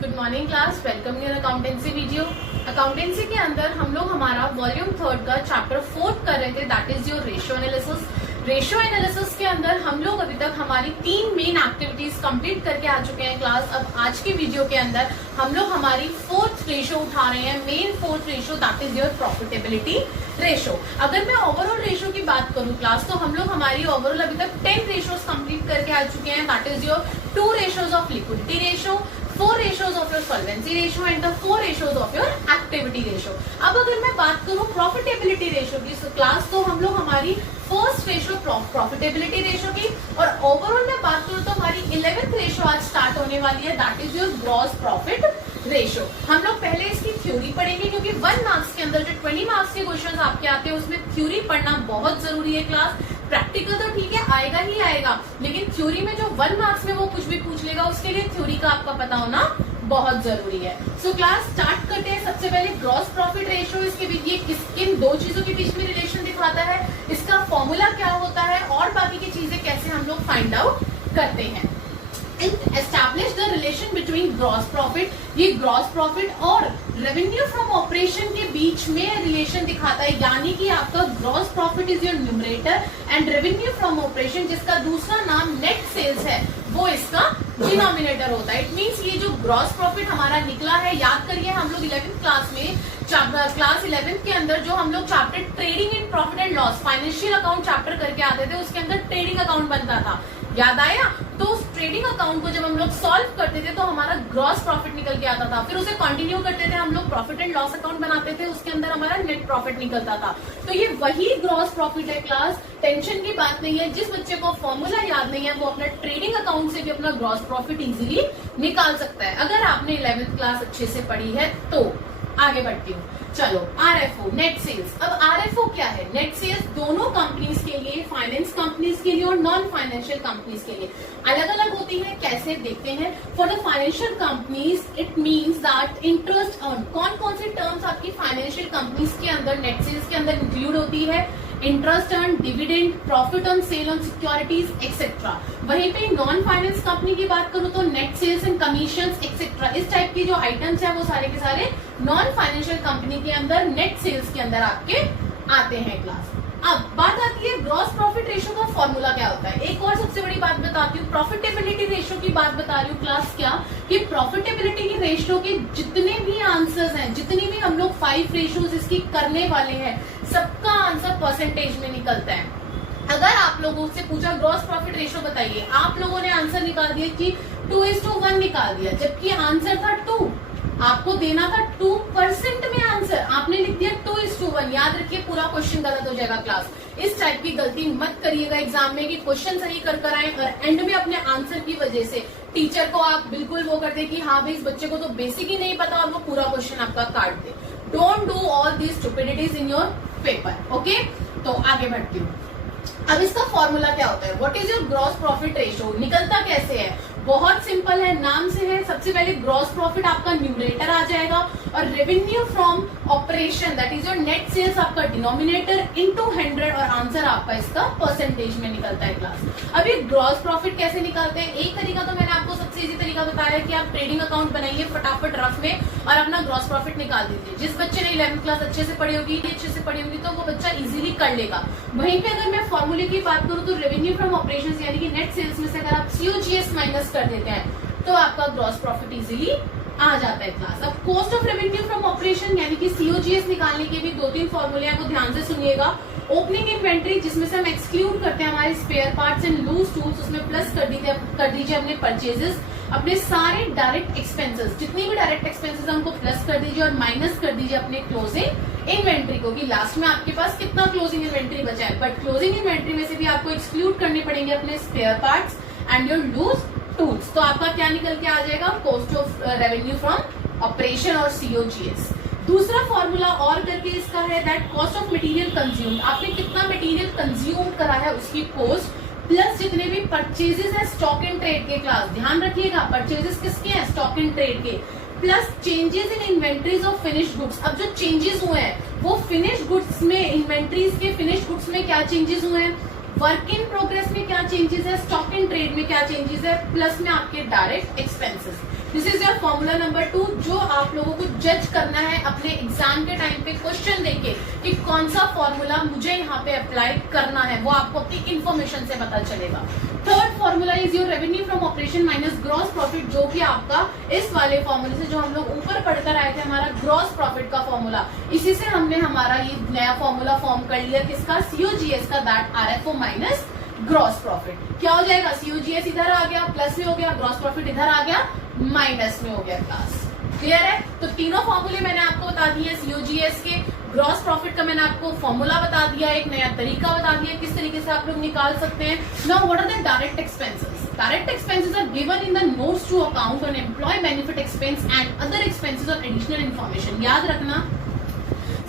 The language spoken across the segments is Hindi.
Good morning class, welcome in accountancy video. Accountancy के अंदर हम लोग हमारा वॉल्यूम 3 का चैप्टर 4 कर रहे थे, that is your ratio analysis. Ratio analysis के अंदर हम लोग अभी तक हमारी 3 मेन एक्टिविटीज कंप्लीट करके आ चुके हैं क्लास। अब आज की वीडियो के अंदर हम लोग हमारी 4th रेशियो उठा रहे हैं, main 4th ratio, that is your profitability ratio. अगर मैं ओवरऑल रेशियो की बात करूं क्लास, तो हम लोग हमारी ओवरऑल अभी तक 10 रेशियोज कंप्लीट करके आ चुके हैं, that is your 2 ratios of liquidity ratio, 4 ratios of your solvency ratio and the 4 ratios of your activity ratio। अब अगर मैं बात करूं profitability ratio की क्लास, तो हम लोग हमारी फर्स्ट रेशियो प्रॉफिटेबिलिटी रेशियो की, और ओवरऑल मैं बात करूं तो हमारी 11th रेशियो आज स्टार्ट होने वाली है, that is your gross profit ratio. हम लोग पहले इसकी थ्योरी पढ़ेंगे, क्योंकि 1 मार्क्स के अंदर जो 20 मार्क्स के क्वेश्चन आपके आते हैं उसमें थ्योरी पढ़ना बहुत जरूरी है क्लास। प्रैक्टिकल तो ठीक है, आएगा ही आएगा, लेकिन थ्योरी में जो 1 मार्क्स में वो कुछ भी पूछ लेगा, उसके लिए थ्योरी का आपका पता होना बहुत जरूरी है। सो क्लास स्टार्ट करते हैं। सबसे पहले ग्रॉस प्रॉफिट रेशियो, इसके बीच ये किन दो चीजों के बीच में रिलेशन दिखाता है, इसका फॉर्मूला क्या होता है, और बाकी की चीजें कैसे हम लोग फाइंड आउट करते हैं। Establish the relation between gross profit, ये ग्रॉस प्रॉफिट और रेवेन्यू फ्रॉम ऑपरेशन के बीच में रिलेशन दिखाता है, यानी कि आपका gross profit is your numerator and revenue from operation, जिसका दूसरा नाम नेट सेल्स है, वो इसका डिनोमिनेटर होता है। इट मींस ये जो ग्रॉस प्रॉफिट हमारा निकला है, याद करिए हम लोग 11th क्लास में क्लास 11th के अंदर जो हम लोग chapter trading in profit and loss financial account chapter करके आते थे, उसके अंदर ट्रेडिंग अकाउंट बनता था, याद आया? तो उस ट्रेडिंग अकाउंट को जब हम लोग सॉल्व करते थे तो हमारा ग्रॉस प्रॉफिट निकल के आता था, फिर उसे कंटिन्यू करते थे, हम लोग प्रॉफिट एंड लॉस अकाउंट बनाते थे, उसके अंदर हमारा नेट प्रॉफिट निकलता था। तो ये वही ग्रॉस प्रॉफिट है क्लास, टेंशन की बात नहीं है। जिस बच्चे को फॉर्मूला याद नहीं है वो अपना ट्रेडिंग अकाउंट से भी अपना ग्रॉस प्रॉफिट इजीली निकाल सकता है, अगर आपने 11th क्लास अच्छे से पढ़ी है तो। आगे बढ़ती हूँ, चलो आरएफओ नेट सेल्स। अब आरएफओ क्या है? नेट सेल्स दोनों कंपनीज के लिए, फाइनेंस कंपनीज के लिए और नॉन फाइनेंशियल कंपनीज के लिए अलग अलग होती है। कैसे देखते हैं? For the financial companies it means that interest earn. कौन कौन से टर्म्स आपकी फाइनेंशियल कंपनीज के अंदर नेट सेल्स के अंदर इंक्लूड होती है? Interest earn, dividend, profit on sale on securities etcetera. वहीं पे नॉन फाइनेंस कंपनी की बात करूं तो net sales and commissions etcetera, इस टाइप की जो आइटम्स है वो सारे के सारे नॉन फाइनेंशियल कंपनी के अंदर नेट सेल्स के अंदर आपके आते हैं क्लास। अब बात आती है ग्रॉस प्रॉफिट रेशियो का फॉर्मूला क्या होता है। एक और सबसे बड़ी बात बताती हूँ, प्रॉफिटेबिलिटी रेशियो की बात बता रही हूँ क्लास। क्या कि प्रॉफिटेबिलिटी की रेशियो के जितने भी आंसर्स हैं, जितनी भी हम लोग 5 रेशियोज इसकी करने वाले हैं, सबका आंसर परसेंटेज में निकलता है। अगर आप लोगों से पूछा ग्रॉस प्रॉफिट रेशियो बताइए, आप लोगों ने आंसर निकाल दिया कि 2:1 निकाल दिया, जबकि आंसर था 2, आपको देना था 2% में आंसर, आपने लिख दिया 2:1। याद रखिए पूरा क्वेश्चन गलत हो जाएगा क्लास। इस टाइप की गलती मत करिएगा एग्जाम में कि क्वेश्चन सही कर आए और एंड में अपने आंसर की वजह से टीचर को आप बिल्कुल वो कर दे कि हाँ भाई इस बच्चे को तो बेसिक ही नहीं पता, और वो पूरा क्वेश्चन आपका काट दे। Don't do all these stupidities in your paper, okay. तो आगे बढ़ती हूँ। अब इसका फॉर्मूला क्या होता है? What is your gross profit ratio? निकलता कैसे है? बहुत सिंपल है, नाम से है। सबसे पहले ग्रॉस प्रॉफिट आपका न्यूमरेटर आ जाएगा और revenue from operation that is your net sales आपका डिनोमिनेटर इनटू 100, और आंसर आपका इसका परसेंटेज में निकलता है क्लास। अब ये ग्रॉस प्रॉफिट कैसे निकालते हैं? एक तरीका तो मैंने आपको सबसे इजी तरीका बताया कि आप ट्रेडिंग अकाउंट बनाइए फटाफट रफ में और अपना ग्रॉस प्रॉफिट निकाल दीजिए। जिस बच्चे ने 11th क्लास अच्छे से पढ़ी होगी, अच्छे से पढ़ी होगी, तो वो बच्चा इजीली कर लेगा। वहीं पे अगर मैं फॉर्मूले की बात करूं तो रेवेन्यू फ्रॉम ऑपरेशंस यानी कि नेट सेल्स में से अगर आप सीओजीएस माइनस कर देते हैं तो आपका ग्रॉस प्रॉफिट इजीली आ जाता है क्लास। अब cost of revenue from operation यानी कि सीओजीएस निकालने के भी 2-3 फॉर्मूले हैं, वो ध्यान से सुनिएगा। ओपनिंग इन्वेंट्री, जिसमें से हम एक्सक्लूड करते हैं हमारे spare parts and loose tools, उसमें प्लस कर दीजिए अपने परचेजेस, अपने सारे डायरेक्ट एक्सपेंसेस, जितनी भी डायरेक्ट एक्सपेंसेस हमको प्लस कर दीजिए और माइनस कर दीजिए अपने क्लोजिंग इन्वेंट्री को, कि लास्ट में आपके पास कितना क्लोजिंग इन्वेंट्री बचा है। बट क्लोजिंग इन्वेंट्री में से भी आपको एक्सक्लूड करने पड़ेंगे अपने spare parts and your loose tools. तो आपका क्या निकल के आ जाएगा? Cost of revenue from operation और सीओजीएस। दूसरा फॉर्मूला और करके इसका है that cost of material consumed, आपने कितना मटेरियल कंज्यूम करा है उसकी कॉस्ट, प्लस जितने भी परचेजेस है स्टॉक इन ट्रेड के। क्लास ध्यान रखिएगा, परचेजेस किसके हैं? स्टॉक इन ट्रेड के, plus changes in inventories of finished goods. अब जो चेंजेस हुए हैं वो फिनिश्ड गुड्स में, इन्वेंट्रीज के फिनिश्ड गुड्स में क्या चेंजेस हुए हैं, वर्क इन प्रोग्रेस में क्या चेंजेस है, स्टॉक इन ट्रेड में क्या चेंजेस है, प्लस में आपके direct expenses. This is your formula number 2 जो आप लोगों को जज करना है अपने एग्जाम के टाइम पे क्वेश्चन देके कि कौन सा फॉर्मूला मुझे यहाँ पे अप्लाई करना है, वो आपको अपनी इंफॉर्मेशन से पता चलेगा। Third formula is your revenue from operation minus gross profit, जो कि आपका इस वाले फॉर्मूले से जो हम लोग ऊपर पढ़कर आए थे, हमारा ग्रॉस प्रॉफिट का फॉर्मूला, इसी से हमने हमारा ये नया फॉर्मूला फॉर्म कर लिया किसका, COGS का, that RFO minus gross profit. क्या हो जाएगा, COGS इधर आ गया प्लस में हो गया, ग्रॉस प्रॉफिट इधर आ गया माइनस में हो गया। क्लास क्लियर है? तो तीनों फॉर्मूले मैंने आपको बता दिए, COGS के, ग्रॉस प्रॉफिट का मैंने आपको फॉर्मूला बता दिया, एक नया तरीका बता दिया किस तरीके से आप लोग निकाल सकते हैं। Now what are the direct expenses? Direct expenses are given in the notes to account on employee benefit expense and other expenses और एडिशनल इन्फॉर्मेशन। याद रखना,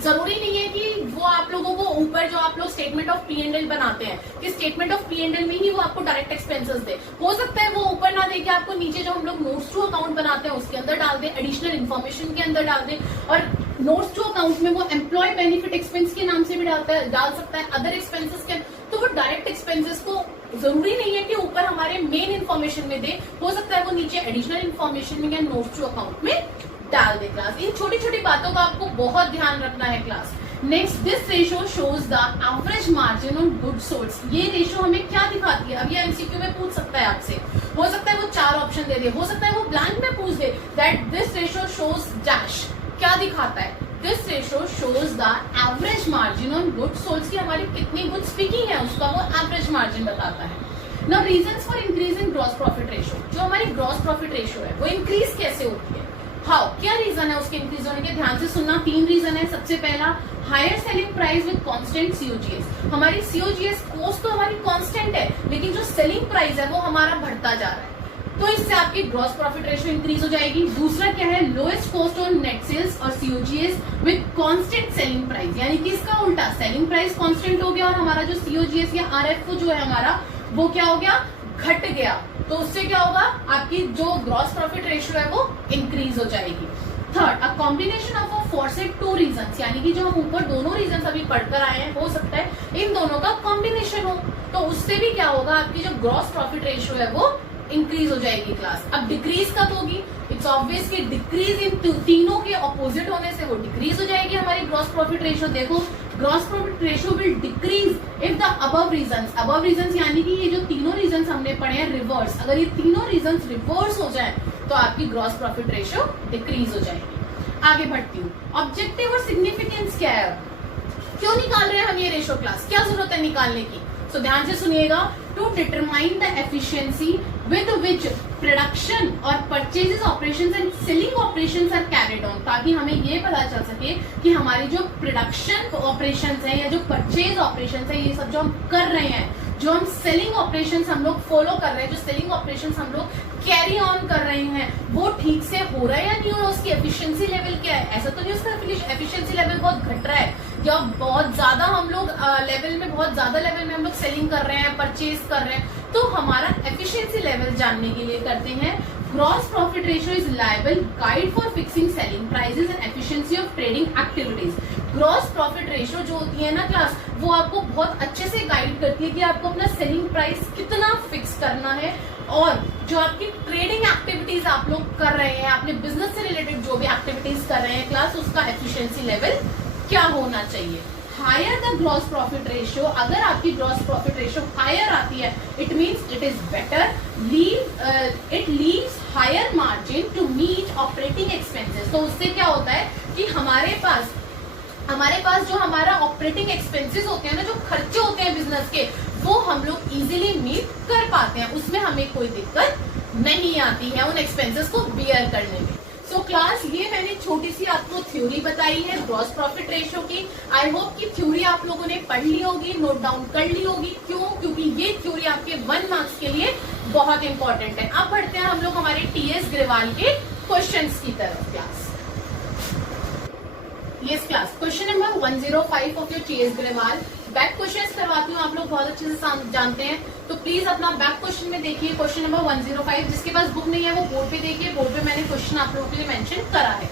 जरूरी नहीं है कि वो आप लोगों को ऊपर जो आप लोग स्टेटमेंट ऑफ P&L बनाते हैं कि स्टेटमेंट ऑफ P&L में ही वो आपको डायरेक्ट एक्सपेंसेस दे। हो सकता है वो ऊपर ना देके आपको नीचे जो हम लोग नोट्स टू अकाउंट बनाते हैं उसके अंदर डाल दे, एडिशनल इन्फॉर्मेशन के अंदर डाल दे, और नोट्स टू अकाउंट में वो एम्प्लॉय बेनिफिट एक्सपेंस के नाम से भी डाल सकता है, अदर एक्सपेंसेस के। तो वो डायरेक्ट एक्सपेंसेस को जरूरी नहीं है कि ऊपर हमारे मेन इन्फॉर्मेशन में दे, हो सकता है वो नीचे एडिशनल इन्फॉर्मेशन में या नोट्स टू अकाउंट में डाल दे। क्लास इन छोटी छोटी बातों का आपको बहुत ध्यान रखना है। Class next, this ratio shows the average margin on goods sold. ये रेशो हमें क्या दिखाती है? अब ये MCQ में पूछ सकता है आपसे, हो सकता है वो 4 ऑप्शन दे दे, हो सकता है वो ब्लैंक में पूछ दे that this ratio shows dash. क्या दिखाता है? This ratio shows the average margin on goods sold, की हमारी कितनी गुड्स बिकी है उसका वो एवरेज मार्जिन बताता है। Now reasons for increase in gross profit ratio, जो हमारी ग्रॉस प्रॉफिट रेशो है वो इंक्रीज कैसे होती है? हाउ, क्या रीजन है उसके इंक्रीज होने के? ध्यान से सुनना, 3 रीजन है। सबसे पहला, higher selling price with constant COGS। हमारी COGS कॉस्ट तो हमारी कांस्टेंट है, लेकिन जो सेलिंग प्राइस है वो हमारा बढ़ता जा रहा है, तो इससे आपकी ग्रॉस प्रॉफिट रेशियो इंक्रीज हो जाएगी। दूसरा क्या है, lowest cost on net sales और COGS with constant selling price, यानी कि इसका उल्टा, सेलिंग प्राइस कांस्टेंट हो गया और हमारा जो COGS या RFO जो है हमारा वो क्या हो गया, घट गया। तो उससे क्या होगा, आपकी जो ग्रॉस प्रॉफिट रेशियो है वो इंक्रीज हो जाएगी। Third, a combination of a four से 2 रीजंस, यानी कि जो हम ऊपर दोनों रीजंस अभी पढ़कर आए हैं, हो सकता है इन दोनों का कॉम्बिनेशन हो, तो उससे भी क्या होगा, आपकी जो ग्रॉस प्रॉफिट रेशियो है वो इंक्रीज हो जाएगी। क्लास अब डिक्रीज कब होगी? इट्स ऑब्वियस कि डिक्रीज इन तीनों के ऑपोजिट होने से वो डिक्रीज हो जाएगी हमारी ग्रॉस प्रॉफिट रेशियो। देखो, gross profit ratio will decrease if the above reasons यानी कि ये जो तीनों रीजंस हमने पढ़े हैं रिवर्स, अगर ये तीनों रीजंस रिवर्स हो जाए तो आपकी ग्रॉस प्रॉफिट रेशियो डिक्रीज हो जाएगी। आगे बढ़ती हूँ, ऑब्जेक्टिव और सिग्निफिकेंस क्या है, क्यों निकाल रहे हैं हम ये रेशियो? क्लास क्या जरूरत है निकालने की? सो ध्यान से सुनिएगा, to determine the efficiency with which production और purchases operations and selling operations are carried on, ताकि हमें ये पता चल सके कि हमारी जो प्रोडक्शन ऑपरेशंस है या जो परचेज ऑपरेशंस है, ये सब जो हम कर रहे हैं, जो हम सेलिंग ऑपरेशंस हम लोग फॉलो कर रहे हैं, जो सेलिंग ऑपरेशंस हम लोग कैरी ऑन कर रहे हैं, वो ठीक से हो रहा है या नहीं हो रहा, उसकी एफिशिएंसी लेवल क्या है। ऐसा तो नहीं उसका एफिशिएंसी लेवल बहुत घट रहा है या बहुत ज्यादा हम लोग बहुत ज्यादा लेवल में हम लोग सेलिंग कर रहे हैं, परचेज कर रहे हैं। तो हमारा एफिशिएंसी लेवल जानने के लिए करते हैं, gross profit ratio is liable guide for fixing selling prices and efficiency of trading activities. Gross profit ratio जो होती है ना क्लास, वो आपको बहुत अच्छे से गाइड करती है कि आपको अपना सेलिंग प्राइस कितना फिक्स करना है, और जो आपकी ट्रेडिंग एक्टिविटीज आप लोग कर रहे हैं, अपने बिजनेस से रिलेटेड जो भी एक्टिविटीज कर रहे हैं क्लास, उसका एफिशिएंसी लेवल क्या होना चाहिए। Higher the gross profit ratio, अगर आपकी ग्रॉस प्रॉफिट रेशियो हायर आती है, it means it is better, it leaves higher margin to meet operating expenses. तो उससे क्या होता है कि हमारे पास जो हमारा ऑपरेटिंग एक्सपेंसेस होते हैं ना, जो खर्चे होते हैं बिजनेस के, वो हम लोग इजीली मीट कर पाते हैं, उसमें हमें कोई दिक्कत नहीं आती है उन एक्सपेंसेस को बियर करने में। सो क्लास ये मैंने छोटी सी आपको थ्योरी बताई है ग्रॉस प्रॉफिट रेशियो की। आई होप कि थ्योरी आप लोगों ने पढ़ ली होगी, नोट डाउन कर ली होगी। क्यों? क्योंकि ये थ्योरी आपके 1 मार्क्स के लिए बहुत इंपॉर्टेंट है। अब बढ़ते हैं हम लोग हमारे TS ग्रेवाल के क्वेश्चंस की तरफ। Class yes class, question number 105 of your TS Grewal. Back questions करवाती हूँ, आप लोग बहुत अच्छे से जानते हैं, तो प्लीज अपना बैक क्वेश्चन में देखिए क्वेश्चन नंबर 105। जिसके पास बुक नहीं है वो बोर्ड पे देखिए, बोर्ड पे मैंने क्वेश्चन आप लोगों के लिए मेंशन करा है।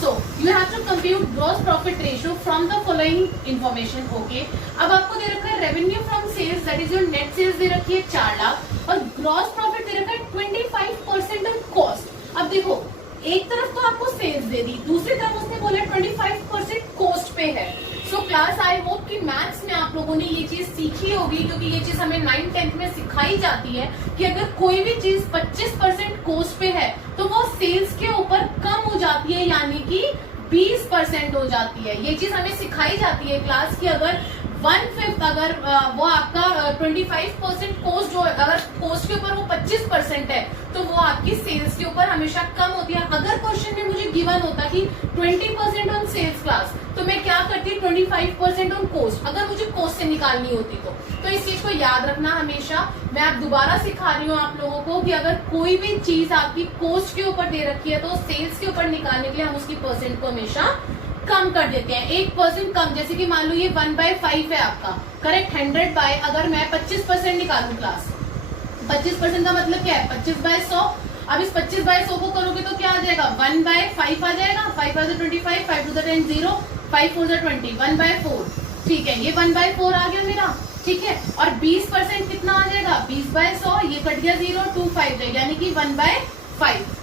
So you have to compute gross profit ratio from the following information. Okay, अब आपको दे रखा है revenue from sales, that is your net sales दे रखी है 4 लाख, और ग्रॉस प्रॉफिट दे रखा है 25% ऑन कॉस्ट। अब देखो, एक तरफ तो आपको सेल्स दे दी, दूसरी तरफ उसने बोला 25% कॉस्ट पे है। सो क्लास, आई होप कि मैथ्स में आप लोगों ने ये चीज सीखी होगी, क्योंकि ये चीज हमें 9th-10th में सिखाई जाती है कि अगर कोई भी चीज 25% कॉस्ट पे है तो वो सेल्स के ऊपर कम हो जाती है, यानी कि 20% हो जाती है। ये चीज हमें सिखाई जाती है क्लास की अगर 1/5 अगर वो आपका 25% कॉस्ट जो अगर कॉस्ट के ऊपर वो 25% है तो वो आपकी सेल्स के ऊपर हमेशा कम होती है। अगर क्वेश्चन में मुझे गिवन होता कि 20% ऑन सेल्स क्लास, तो मैं क्या करती 25% ऑन कॉस्ट, अगर मुझे कॉस्ट से निकालनी होती तो इस चीज को याद रखना हमेशा। मैं आप दोबारा सिखा रही हूँ आप लोगों को कि अगर कोई भी चीज आपकी कॉस्ट के ऊपर दे रखी है तो सेल्स के ऊपर निकालने के लिए हम उसकी परसेंट को हमेशा कम कर देते हैं, 1% कम। जैसे कि मान लो ये 1/5 है आपका, करेक्ट। 100 बाय अगर मैं 25% निकालू क्लास, 25% का मतलब क्या है 25/100। अब इस 25/100 को करोगे तो क्या आ जाएगा 1/5 आ जाएगा। 5 × 25, 5 × 10 0, 5 × 4 20, 1/4। ठीक है, ये 1/4 आ गया मेरा, ठीक है। और 20% कितना आ जाएगा 20/100, ये कट गया 0, 2 5 है, यानी कि 1/5।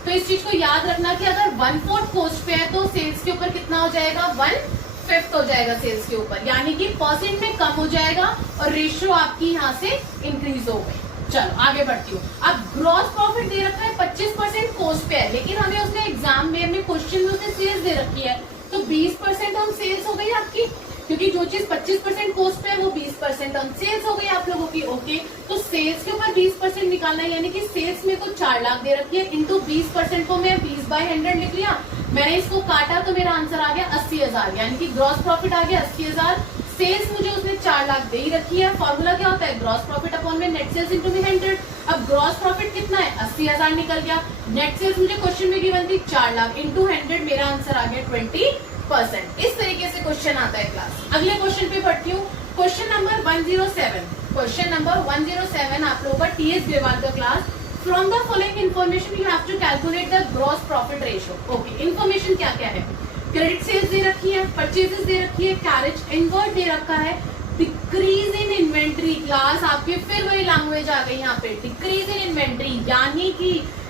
तो इस चीज को याद रखना कि अगर 1/4 कॉस्ट पे है तो सेल्स के ऊपर कितना हो जाएगा 1/5 हो जाएगा सेल्स के ऊपर, यानी कि परसेंट में कम हो जाएगा और रेशियो आपकी यहाँ से इंक्रीज हो गई। चलो आगे बढ़ती हूँ। अब ग्रॉस प्रॉफिट दे रखा है 25% कॉस्ट पे है, लेकिन हमें उसने एग्जाम में अपने क्वेश्चन में उसने सेल्स दे रखी है, तो 20% ऑन सेल्स हो गई आपकी, क्योंकि जो चीज 25% कॉस्ट पे है वो 20% ऑन सेल्स हो गई आप लोगों की। ओके, तो सेल्स के ऊपर 20% निकालना है, यानी कि सेल्स में को 4 लाख दे रखी है, इंटू 20% को मैं 20/100 लिख लिया, मैंने इसको काटा तो मेरा आंसर आ गया 80,000, यानी कि ग्रॉस प्रॉफिट आ गया 80,000। सेल्स मुझे उसने 4 लाख दे ही रखी है। फॉर्मूला क्या होता है ग्रॉस प्रॉफिट अपॉन में नेट सेल्स इंटू 100। अब ग्रॉस प्रॉफिट कितना है 80,000 निकल गया, नेट सेल्स मुझे क्वेश्चन में गिवन थी 4 लाख इंटू 100, मेरा आंसर आ गया 20%। इस तरीके से क्वेश्चन आता है क्लास। अगले क्वेश्चन पे पढ़ती हूँ, क्वेश्चन नंबर 107। क्वेश्चन नंबर 107 आप लोगों का टीएस ग्रेवाल का class. From the following information you have to calculate the gross profit ratio. Okay, information क्या क्या है, क्रेडिट सेल्स दे रखी है, परचेजेस दे रखी है, कैरेज इनवर्ड दे रखा है, डिक्रीज इन इन्वेंट्री। क्लास आपके फिर वही लैंग्वेज आ गई यहाँ पे, डिक्रीज इन इन्वेंट्री, यानी कि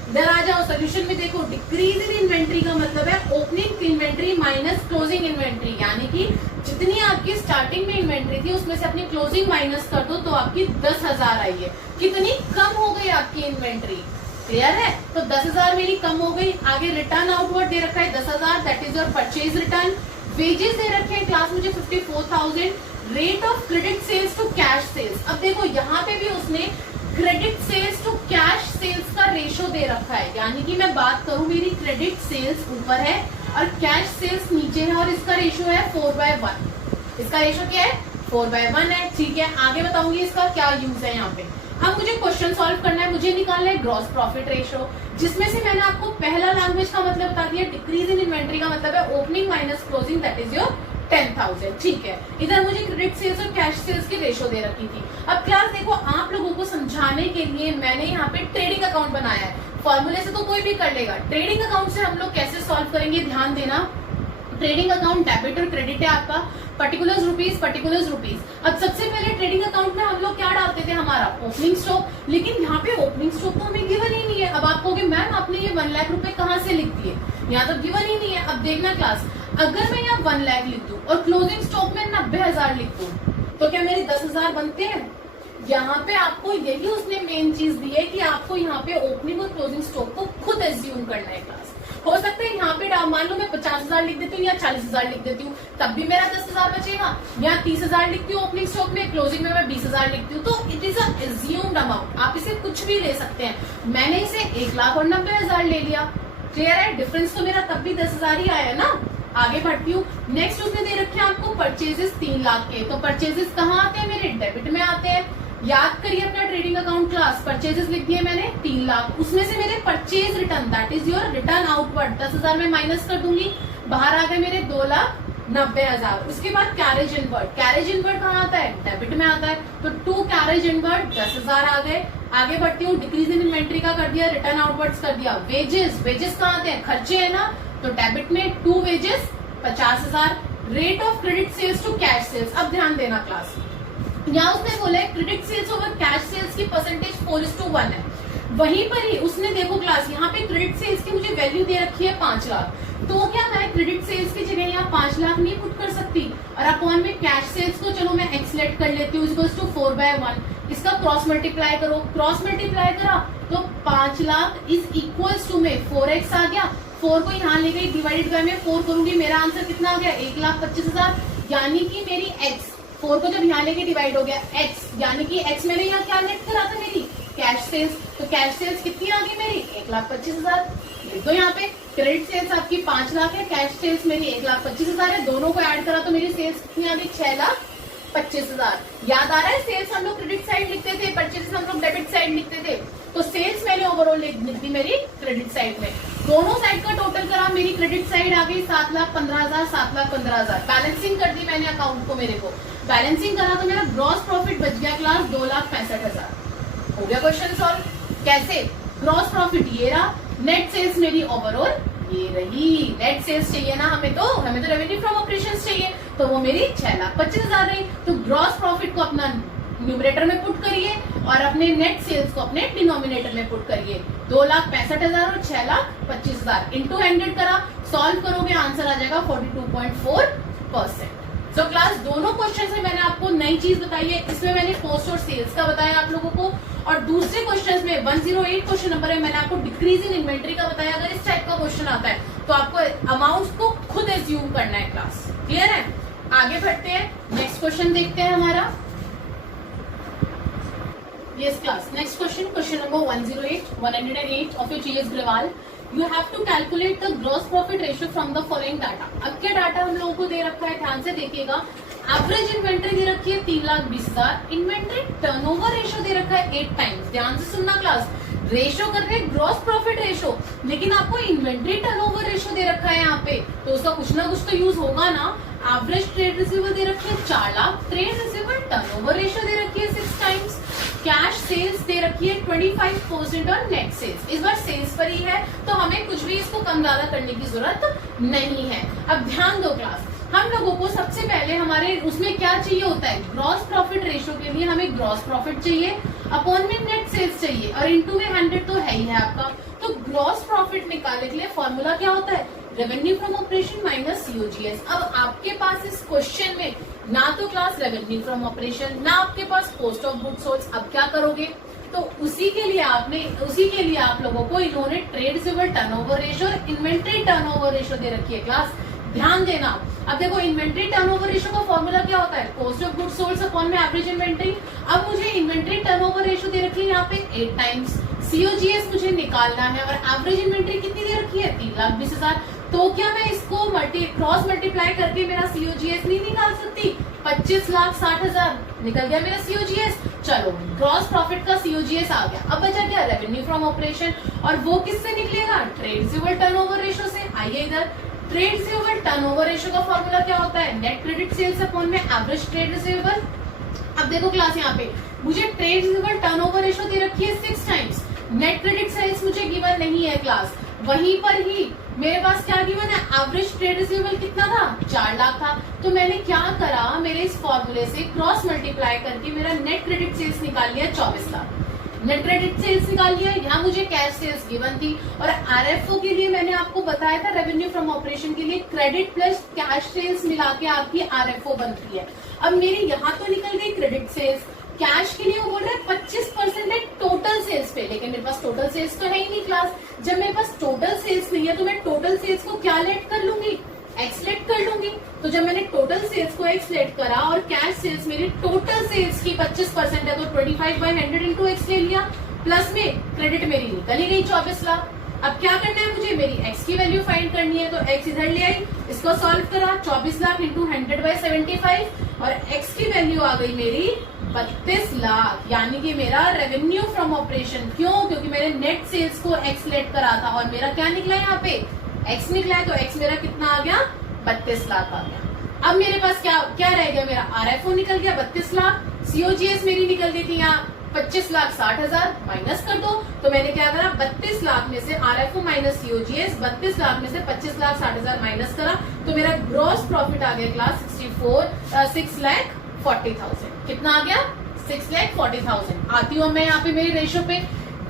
इधर आ जाओ सोल्यूशन में देखो, डिक्रीज इन इन्वेंट्री का मतलब है opening inventory minus closing inventory, यानी कि जितनी आपकी स्टार्टिंग में इन्वेंट्री थी उसमें से अपनी क्लोजिंग माइनस कर दो तो आपकी 10,000 आई है। कितनी कम हो गई आपकी इन्वेंट्री, क्लियर है। तो 10,000 मेरी कम हो गई। आगे रिटर्न आउटवर्ड दे रखा है 10,000, that is your purchase return. Wages दे रखे हैं क्लास मुझे 54,000। Rate of credit sales to cash sales, अब देखो यहाँ पे भी उसने credit sales to cash sales का रेशो दे रखा है, यानी कि मैं बात करूं मेरी क्रेडिट सेल्स ऊपर है और कैश सेल्स नीचे है, और इसका रेशो है 4/1। इसका रेशो क्या है 4/1 है, ठीक है। आगे बताऊंगी इसका क्या यूज है यहाँ पे। अब मुझे क्वेश्चन सॉल्व करना है, मुझे निकालना है ग्रॉस प्रॉफिट रेशो, जिसमें से मैंने आपको पहला लैंग्वेज का मतलब बता दिया, डिक्रीज इन इन्वेंट्री का मतलब है opening minus closing, that is your 10,000, ठीक है। इधर मुझे क्रेडिट सेल्स और कैश सेल्स की रेशो दे रखी थी। अब क्लास देखो, आप लोगों को समझाने के लिए मैंने यहाँ पे ट्रेडिंग अकाउंट बनाया है। फॉर्मूले से तो कोई भी कर लेगा, ट्रेडिंग अकाउंट से हम लोग कैसे सॉल्व करेंगे ध्यान देना। ट्रेडिंग अकाउंट डेबिट और क्रेडिट है आपका, पर्टिकुलर्स रुपीज। अब सबसे पहले ट्रेडिंग अकाउंट में हम लोग क्या डालते थे, हमारा ओपनिंग स्टॉक, लेकिन यहाँ पे ओपनिंग स्टॉक तो हमें गिवन ही नहीं है। अब आप कहोगे मैम आपने ये 1 लाख रुपए कहाँ से लिख दिए, यहाँ तो गिवन ही नहीं है। अब देखना क्लास, अगर मैं यहाँ 1 लाख लिख दूं और क्लोजिंग स्टॉक में 90,000 लिख दूं तो क्या मेरे 10,000 बनते हैं। यहाँ पे आपको यही उसने मेन चीज दी है कि आपको यहाँ पे ओपनिंग और क्लोजिंग स्टॉक को खुद एज्यूम करना है क्लास। हो सकता है यहाँ पे मान लो मैं 50,000 लिख देती हूँ या 40,000 लिख देती हूँ, तब भी मेरा 10,000 बचेगा। या 30,000 लिखती हूँ ओपनिंग स्टॉक में, क्लोजिंग में मैं 20,000 लिखती हूँ, तो इट इज एज्यूम्ड अमाउंट। आप इसे कुछ भी ले सकते हैं। मैंने इसे 1 लाख और 90,000 ले लिया, क्लियर है। डिफरेंस तो मेरा तब भी 10,000 ही आया ना। आगे बढ़ती हूँ, नेक्स्ट उसने दे रखे हैं आपको परचेजेस 3 लाख के, तो परचेजेस कहाँ आते हैं मेरे, डेबिट में आते हैं। याद करिए अपना ट्रेडिंग अकाउंट क्लास, परचेजेस लिख दिए मैंने 3 लाख, उसमें से मेरे purchase return that is your return outward 10,000 में माइनस कर दूंगी, बाहर आ गए मेरे 2,90,000। उसके बाद कैरेज इनवर्ड, कैरेज इनवर्ड कहाँ आता है, डेबिट में आता है, तो 2 कैरेज इनवर्ड 10,000 आ गए। आगे बढ़ती हूँ, डिक्रीज इन इन्वेंट्री का कर दिया, रिटर्न आउटवर्ड्स कर दिया। वेजेस कहाँ आते हैं, खर्चे है ना, तो डेबिट में 2 wages 50,000। Rate of credit sales to cash sales, अब ध्यान देना क्लास, यहाँ उसने बोला है credit sales over cash sales की परसेंटेज 4:1 है। वहीं पर ही उसने देखो क्लास यहाँ पे क्रेडिट सेल्स की मुझे वैल्यू दे रखी है 5 लाख, तो क्या मैं क्रेडिट सेल्स की जगह यहाँ 5 लाख नहीं पुट कर सकती, और अपॉन में कैश सेल्स को चलो मैं एक्सलेट कर लेती हूँ, इक्वल्स टू 4/1, इसका क्रॉस मल्टीप्लाई करो, क्रॉस मल्टीप्लाई करा तो 5 लाख इज इक्वल्स टू में 4x आ गया, 4 को यहाँ ले गई डिवाइडेड बाय में 4 करूंगी, मेरा आंसर कितना आ गया 1,25,000, यानी कि मेरी x 4 को जब यहाँ लेके डिवाइड हो गया x, यानी कि x मैंने यहाँ क्या लेट करा था मेरी कैश सेल्स, तो कैश सेल्स कितनी आ गई मेरी 1,25,000। लिख दो यहाँ पे क्रेडिट सेल्स आपकी 5 लाख है, कैश सेल्स मेरी 1,25,000 है, दोनों को ऐड करा तो मेरी सेल्स कितनी आ गई 6,25,000। याद आ रहा है सेल्स हम लोग क्रेडिट साइड लिखते थे, परचेज हम लोग डेबिट साइड लिखते थे, तो सेल्स मैंने ओवरऑल लिख दी मेरी क्रेडिट साइड में, दोनों साइड का टोटल करा, मेरी क्रेडिट साइड आ गई 7,15,000, 7,15,000। बैलेंसिंग कर दी मैंने अकाउंट को, मेरे को बैलेंसिंग करा तो मेरा ग्रॉस प्रॉफिट बच गया क्लास 2,65,000। हो गया क्वेश्चन सॉल्व। कैसे? ग्रॉस प्रॉफिट ये रहा, नेट सेल्स मेरी ओवरऑल ये रही, नेट सेल्स चाहिए ना हमें तो रेवेन्यू फ्रॉम ऑपरेशंस चाहिए, तो वो मेरी 6,25,000 रही। तो ग्रॉस प्रॉफिट को अपना न्यूमरेटर में पुट करिए और अपने नेट सेल्स को अपने डिनोमिनेटर में पुट करिए, 2,65,000 और 6,25,000 इंटू 100 करा, सॉल्व करोगे आंसर आ जाएगा 42.4%। तो क्लास दोनों क्वेश्चन में मैंने आपको नई चीज बताई है, इसमें मैंने कॉस्ट और सेल्स का बताया आप लोगों को, और दूसरे क्वेश्चन में 108 क्वेश्चन नंबर है मैंने आपको डिक्रीज इन इन्वेंट्री का बताया। अगर इस टाइप का क्वेश्चन आता है तो आपको अमाउंट्स को खुद एज्यूम करना है क्लास, क्लियर है? आगे बढ़ते हैं, नेक्स्ट क्वेश्चन देखते हैं हमारा। Yes class, next question, question number 108 of your GS Grewal. You have to calculate the gross profit ratio from the following data। अब क्या डाटा हम लोगों को दे रखा है, ध्यान से देखिएगा। एवरेज इन्वेंट्री दे रखी है 3,20,000, इन्वेंट्री टर्नओवर रेशो दे रखा है 8 टाइम्स। ध्यान से सुनना क्लास, रेशो कर रहे हैं ग्रॉस प्रॉफिट रेशो, लेकिन आपको इन्वेंट्री टर्नओवर रेशो दे रखा है यहाँ पे, तो उसका कुछ ना कुछ तो यूज होगा ना। एवरेज ट्रेड रिसीवेबल दे रखी है 4 lakh, trade receivable turnover ratio दे रखी है 6 टाइम्स, कैश सेल्स दे रखी है 25% और नेट सेल्स इस बार सेल्स पर ही है, तो हमें कुछ भी इसको कम ज्यादा करने की जरूरत नहीं है। अब ध्यान दो क्लास, हम लोगों को सबसे पहले हमारे उसमें क्या चाहिए होता है, ग्रॉस प्रॉफिट रेशो के लिए हमें ग्रॉस प्रॉफिट चाहिए, अपॉन में नेट सेल्स चाहिए, और इनटू में 100 तो है ही है आपका। तो ग्रॉस प्रॉफिट निकालने के लिए फॉर्मूला क्या होता है, revenue from operation minus COGS. अब आपके पास इस क्वेश्चन में ना तो क्लास रेवेन्यू फ्रॉम ऑपरेशन, ना आपके पास कॉस्ट ऑफ गुड्स सोल्ड, अब क्या करोगे? तो उसी के लिए आप लोगों को इन्होंने ट्रेड रिसीवेबल टर्नओवर रेशो और इन्वेंट्री टर्नओवर रेशो दे रखी है क्लास, ध्यान देना। अब देखो इन्वेंट्री टर्नओवर रेशो का फॉर्मूला क्या होता है, cost of goods sold upon में एवरेज इन्वेंट्री। अब मुझे इन्वेंट्री टर्नओवर रेशो दे रखी है यहाँ पे 8 टाइम्स, सीओजीएस मुझे निकालना है, और एवरेज इन्वेंट्री कितनी दे रखी है 3,20,000। तो क्या मैं इसको क्रॉस मल्टीप्लाई करके मेरा सीओजीएस नहीं निकाल सकती? 25,60,000 निकल गया मेरा सीओजीएस। चलो ग्रॉस प्रॉफिट का सीओजीएस आ गया, अब बचा क्या, रेवेन्यू फ्रॉम ऑपरेशन, और वो किससे निकलेगा, ट्रेड रिसीवेबल टर्नओवर रेशो से। आइए इधर, ट्रेड रिसीवेबल टर्नओवर रेशो का फॉर्मूला क्या होता है, नेट क्रेडिट सेल्स अपॉन में एवरेज ट्रेड रिसीवेबल। अब देखो क्लास यहाँ पे मुझे ट्रेड रिसीवेबल टर्नओवर रेशो दे रखी है 6 टाइम्स, नेट क्रेडिट सेल्स मुझे गिवन नहीं है क्लास, वहीं पर ही मेरे पास क्या गिवन है, एवरेज ट्रेड रिसीवेबल कितना था, 4 लाख था। तो मैंने क्या करा, मेरे इस फॉर्मूले से क्रॉस मल्टीप्लाई करके मेरा नेट क्रेडिट सेल्स निकाल लिया 24 लाख, नेट क्रेडिट सेल्स निकाल लिया। यहाँ मुझे कैश सेल्स गिवन थी, और आरएफओ के लिए मैंने आपको बताया था रेवेन्यू फ्रॉम ऑपरेशन के लिए क्रेडिट प्लस कैश सेल्स मिला के आपकी आरएफओ बनती है। अब मेरी यहाँ तो निकल गई क्रेडिट सेल्स, कैश के लिए वो बोल रहे हैं 25% है टोटल सेल्स पे, लेकिन मेरे पास टोटल सेल्स तो है ही नहीं क्लास। जब मेरे पास टोटल सेल्स नहीं है तो मैं टोटल सेल्स को क्या लेट कर लूंगी, एक्सलेट कर लूंगी। तो जब मैंने टोटल सेल्स को एक्सलेट करा और कैश सेल्स मेरी टोटल सेल्स की 25% है, तो 25/100 इंटू एक्स ले लिया, प्लस में क्रेडिट मेरी निकल ही गई 24 लाख। अब क्या करना है मुझे, मेरी एक्स की वैल्यू फाइंड करनी है, तो एक्स इधर ले आई, इसको सॉल्व करा, 24 लाख इंटू 100/75, और एक्स की वैल्यू आ गई मेरी 32 लाख, यानी कि मेरा रेवेन्यू फ्रॉम ऑपरेशन। क्यों? क्योंकि मैंने नेट सेल्स को एक्सलेट करा था, और मेरा क्या निकला यहाँ पे, एक्स निकला है, तो एक्स मेरा कितना आ गया, 32 लाख आ गया। अब मेरे पास क्या रह गया, मेरा आरएफओ निकल गया 32 लाख, सीओजीएस मेरी निकल गई थी यहाँ 25,60,000, माइनस कर दो। तो मैंने क्या करा, 32 लाख में से आरएफओ माइनस सीओजीएस, 32 लाख में से 25,60,000 माइनस करा, तो मेरा ग्रॉस प्रॉफिट आ गया क्लास 6,40,000। कितना आ गया, 6,40,000। आती हूँ मैं यहाँ पे मेरी रेशो पे,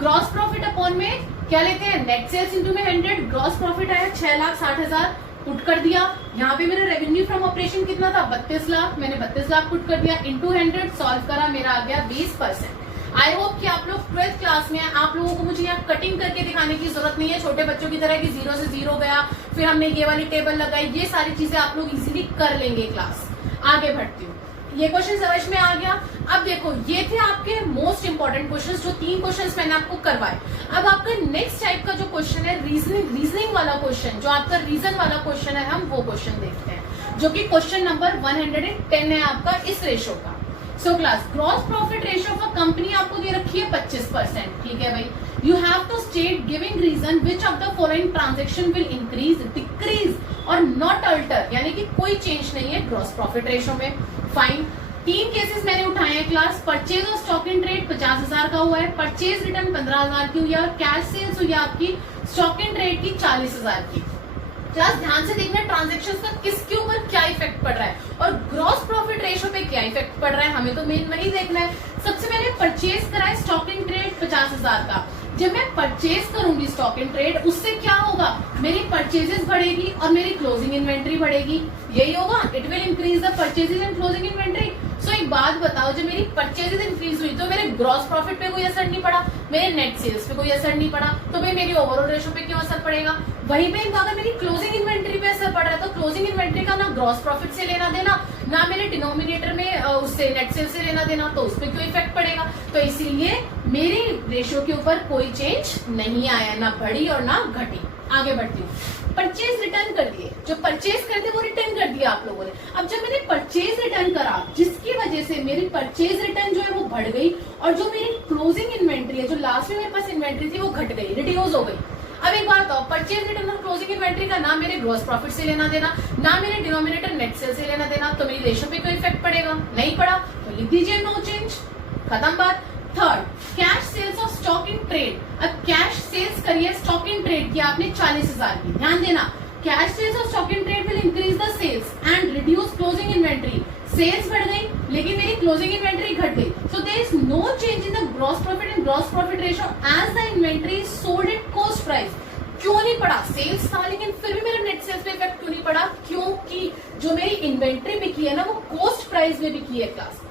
ग्रॉस प्रॉफिट अपॉन में क्या लेते हैं, नेट सेल्स इंटू में 100, ग्रॉस प्रॉफिट आया 6,60,000, पुट कर दिया। यहाँ पे मेरा रेवेन्यू फ्रॉम ऑपरेशन कितना था, 32 लाख, मैंने 32 लाख पुट कर दिया, इंटू 100 सॉल्व करा, मेरा आ गया 20%। आई होप कि आप लोग 12th क्लास में हैं, आप लोगों को मुझे यहाँ कटिंग करके दिखाने की जरूरत नहीं है, छोटे बच्चों की तरह कि 0 से 0 गया, फिर हमने ये वाली टेबल लगाई, ये सारी चीजें आप लोग इजीली कर लेंगे। क्लास आगे बढ़ती हूँ, ये क्वेश्चन समझ में आ गया। अब देखो ये थे आपके मोस्ट इंपॉर्टेंट क्वेश्चंस, जो 3 क्वेश्चंस मैंने आपको करवाए। अब आपका नेक्स्ट टाइप का जो क्वेश्चन है रीजनिंग वाला क्वेश्चन, जो आपका रीजन वाला क्वेश्चन है, हम वो क्वेश्चन देखते हैं, जो कि क्वेश्चन नंबर 110 है आपका इस रेशो का। So class, gross profit ratio for company आपको दे रखी है 25%, ठीक है भाई। You have to state giving reason which of the following transaction will increase, decrease और नॉट अल्टर, यानी कि कोई चेंज नहीं है ग्रॉस प्रॉफिट रेशियो में। फाइन, 3 केसेस मैंने उठाए हैं class. Purchase of stock in trade 50,000 का हुआ है, परचेज रिटर्न 15,000 की हुई है, और कैश सेल्स हुई है आपकी स्टॉक इन ट्रेड की 40,000 की। क्लास ध्यान से देखना ट्रांजेक्शंस का किसके ऊपर क्या इफेक्ट पड़ रहा है और ग्रॉस प्रॉफिट रेशियो पे क्या इफेक्ट पड़ रहा है, हमें तो मेन वही देखना है। सबसे पहले परचेज करा है स्टॉक इन ट्रेड 50,000 का। जब मैं परचेज करूंगी स्टॉक इन ट्रेड, उससे क्या होगा, मेरी परचेजेस बढ़ेगी और मेरी क्लोजिंग इन्वेंट्री बढ़ेगी, यही होगा। It will increase the purchases and closing inventory. So एक बात बताओ, जब मेरी परचेजेस इंक्रीज हुई तो मेरे ग्रॉस प्रॉफिट पे कोई असर नहीं पड़ा, मेरे नेट सेल्स पे कोई असर नहीं पड़ा, तो भाई मेरी ओवरऑल रेशियो पे क्यों असर पड़ेगा। वहीं पे अगर मेरी क्लोजिंग इन्वेंट्री पे असर पड़ रहा है, तो क्लोजिंग इन्वेंट्री का ना ग्रॉस प्रॉफिट से लेना देना, ना मेरे डिनोमिनेटर में उससे नेट सेल्स से लेना देना, तो उस पर क्यों इफेक्ट पड़ेगा। तो इसीलिए मेरी रेशियो के ऊपर कोई चेंज नहीं आया, ना बढ़ी और ना घटी। आगे बढ़ती हूँ, परचेज रिटर्न कर दिए, जो परचेज करते वो रिटर्न कर दिया आप लोगों ने। अब जब मैंने परचेज रिटर्न करा, जिसकी वजह से मेरी परचेज रिटर्न जो है वो बढ़ गई, और जो मेरी क्लोजिंग इन्वेंट्री है, जो लास्ट में मेरे पास इन्वेंट्री थी, वो घट गई, रिड्यूस हो गई। अब एक बात बताओ, परचेज रिटर्न और क्लोजिंग इन्वेंट्री का ना मेरे ग्रॉस प्रॉफिट से लेना देना, ना मेरे डिनोमिनेटर नेट सेल से लेना देना, तो मेरी रेशियो पे कोई इफेक्ट पड़ेगा नहीं पड़ा, तो लिख दीजिए नो चेंज, खत्म बात। Third, cash sales of stock in trade. अब कैश सेल्स करिए स्टॉक इन ट्रेड की आपने 40,000 की, ध्यान देना, cash sales of stock in trade will increase the sales and reduce closing inventory. Sales बढ़ गई लेकिन मेरी क्लोजिंग इन्वेंट्री घट गई, so there is no change in the gross profit and gross profit ratio as the inventory is sold at cost price. क्यों नहीं पड़ा, सेल्स था लेकिन फिर भी मेरा नेट सेल्स पे इफेक्ट क्यों नहीं पड़ा, क्योंकि जो मेरी इन्वेंट्री बिकी है ना, वो कॉस्ट प्राइस में बिकी है क्लास,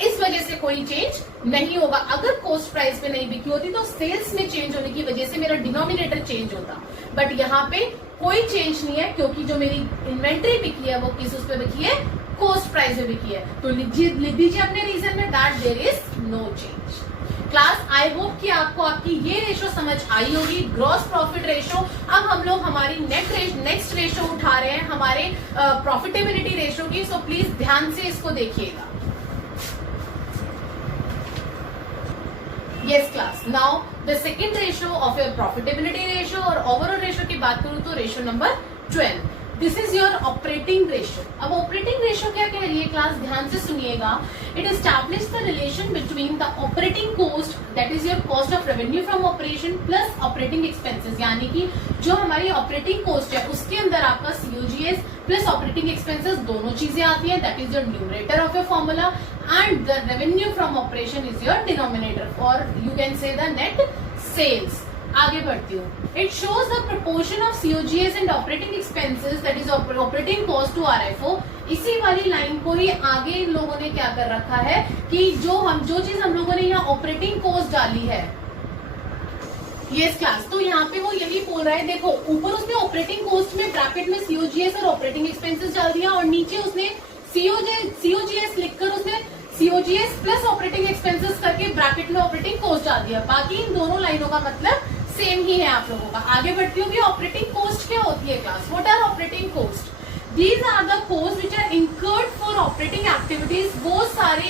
इस वजह से कोई चेंज नहीं होगा। अगर कॉस्ट प्राइस पे नहीं बिकी होती तो सेल्स में चेंज होने की वजह से मेरा डिनोमिनेटर चेंज होता, बट यहाँ पे कोई चेंज नहीं है, क्योंकि जो मेरी इन्वेंट्री बिकी है वो किस उस पे बिकी है, कॉस्ट प्राइस में बिकी है। तो लिख दीजिए अपने रीजन में that there is no change. Class I hope कि आपको आपकी ये रेशो समझ आई होगी, ग्रॉस प्रॉफिट रेशो। अब हम लोग हमारी नेक्स्ट रेशो उठा रहे हैं हमारे प्रॉफिटेबिलिटी रेशो की, सो प्लीज ध्यान से इसको देखिएगा। Yes class. Now the second ratio of your profitability ratio और overall ratio की बात करूँ तो ratio number 12. This is your operating ratio. अब operating ratio क्या कह रही है क्लास, ध्यान से सुनिएगा। It establishes the relation between the operating cost, that is your cost of revenue from operation plus operating expenses, यानी कि जो हमारी operating cost है उसके अंदर आपका COGS plus operating expenses दोनों चीजें आती हैं, that is your numerator of your formula, and the revenue from operation is your denominator, or you can say the net sales. आगे बढ़ती हूँ। It shows the proportion of COGS and operating expenses, that is operating cost to RFO. इसी वाली लाइन को ही आगे इन लोगों ने क्या कर रखा है कि जो चीज हम लोगों ने यहाँ ऑपरेटिंग कॉस्ट डाली है, यस क्लास, तो यहाँ पे वो यही बोल रहा है, देखो ऊपर उसने ऑपरेटिंग कॉस्ट में ब्रैकेट में COGS और ऑपरेटिंग एक्सपेंसेस डाल दिया, और नीचे उसने COGS लिखकर उसने COGS प्लस ऑपरेटिंग एक्सपेंसेस करके ब्रैकेट में ऑपरेटिंग कॉस्ट डाल दिया। बाकी इन दोनों लाइनों का मतलब सेम ही है आप लोगों का। आगे बढ़ती हूँ कि ऑपरेटिंग कॉस्ट क्या होती है class, what are operating cost. These are the cost which are incurred for operating activities. वो सारी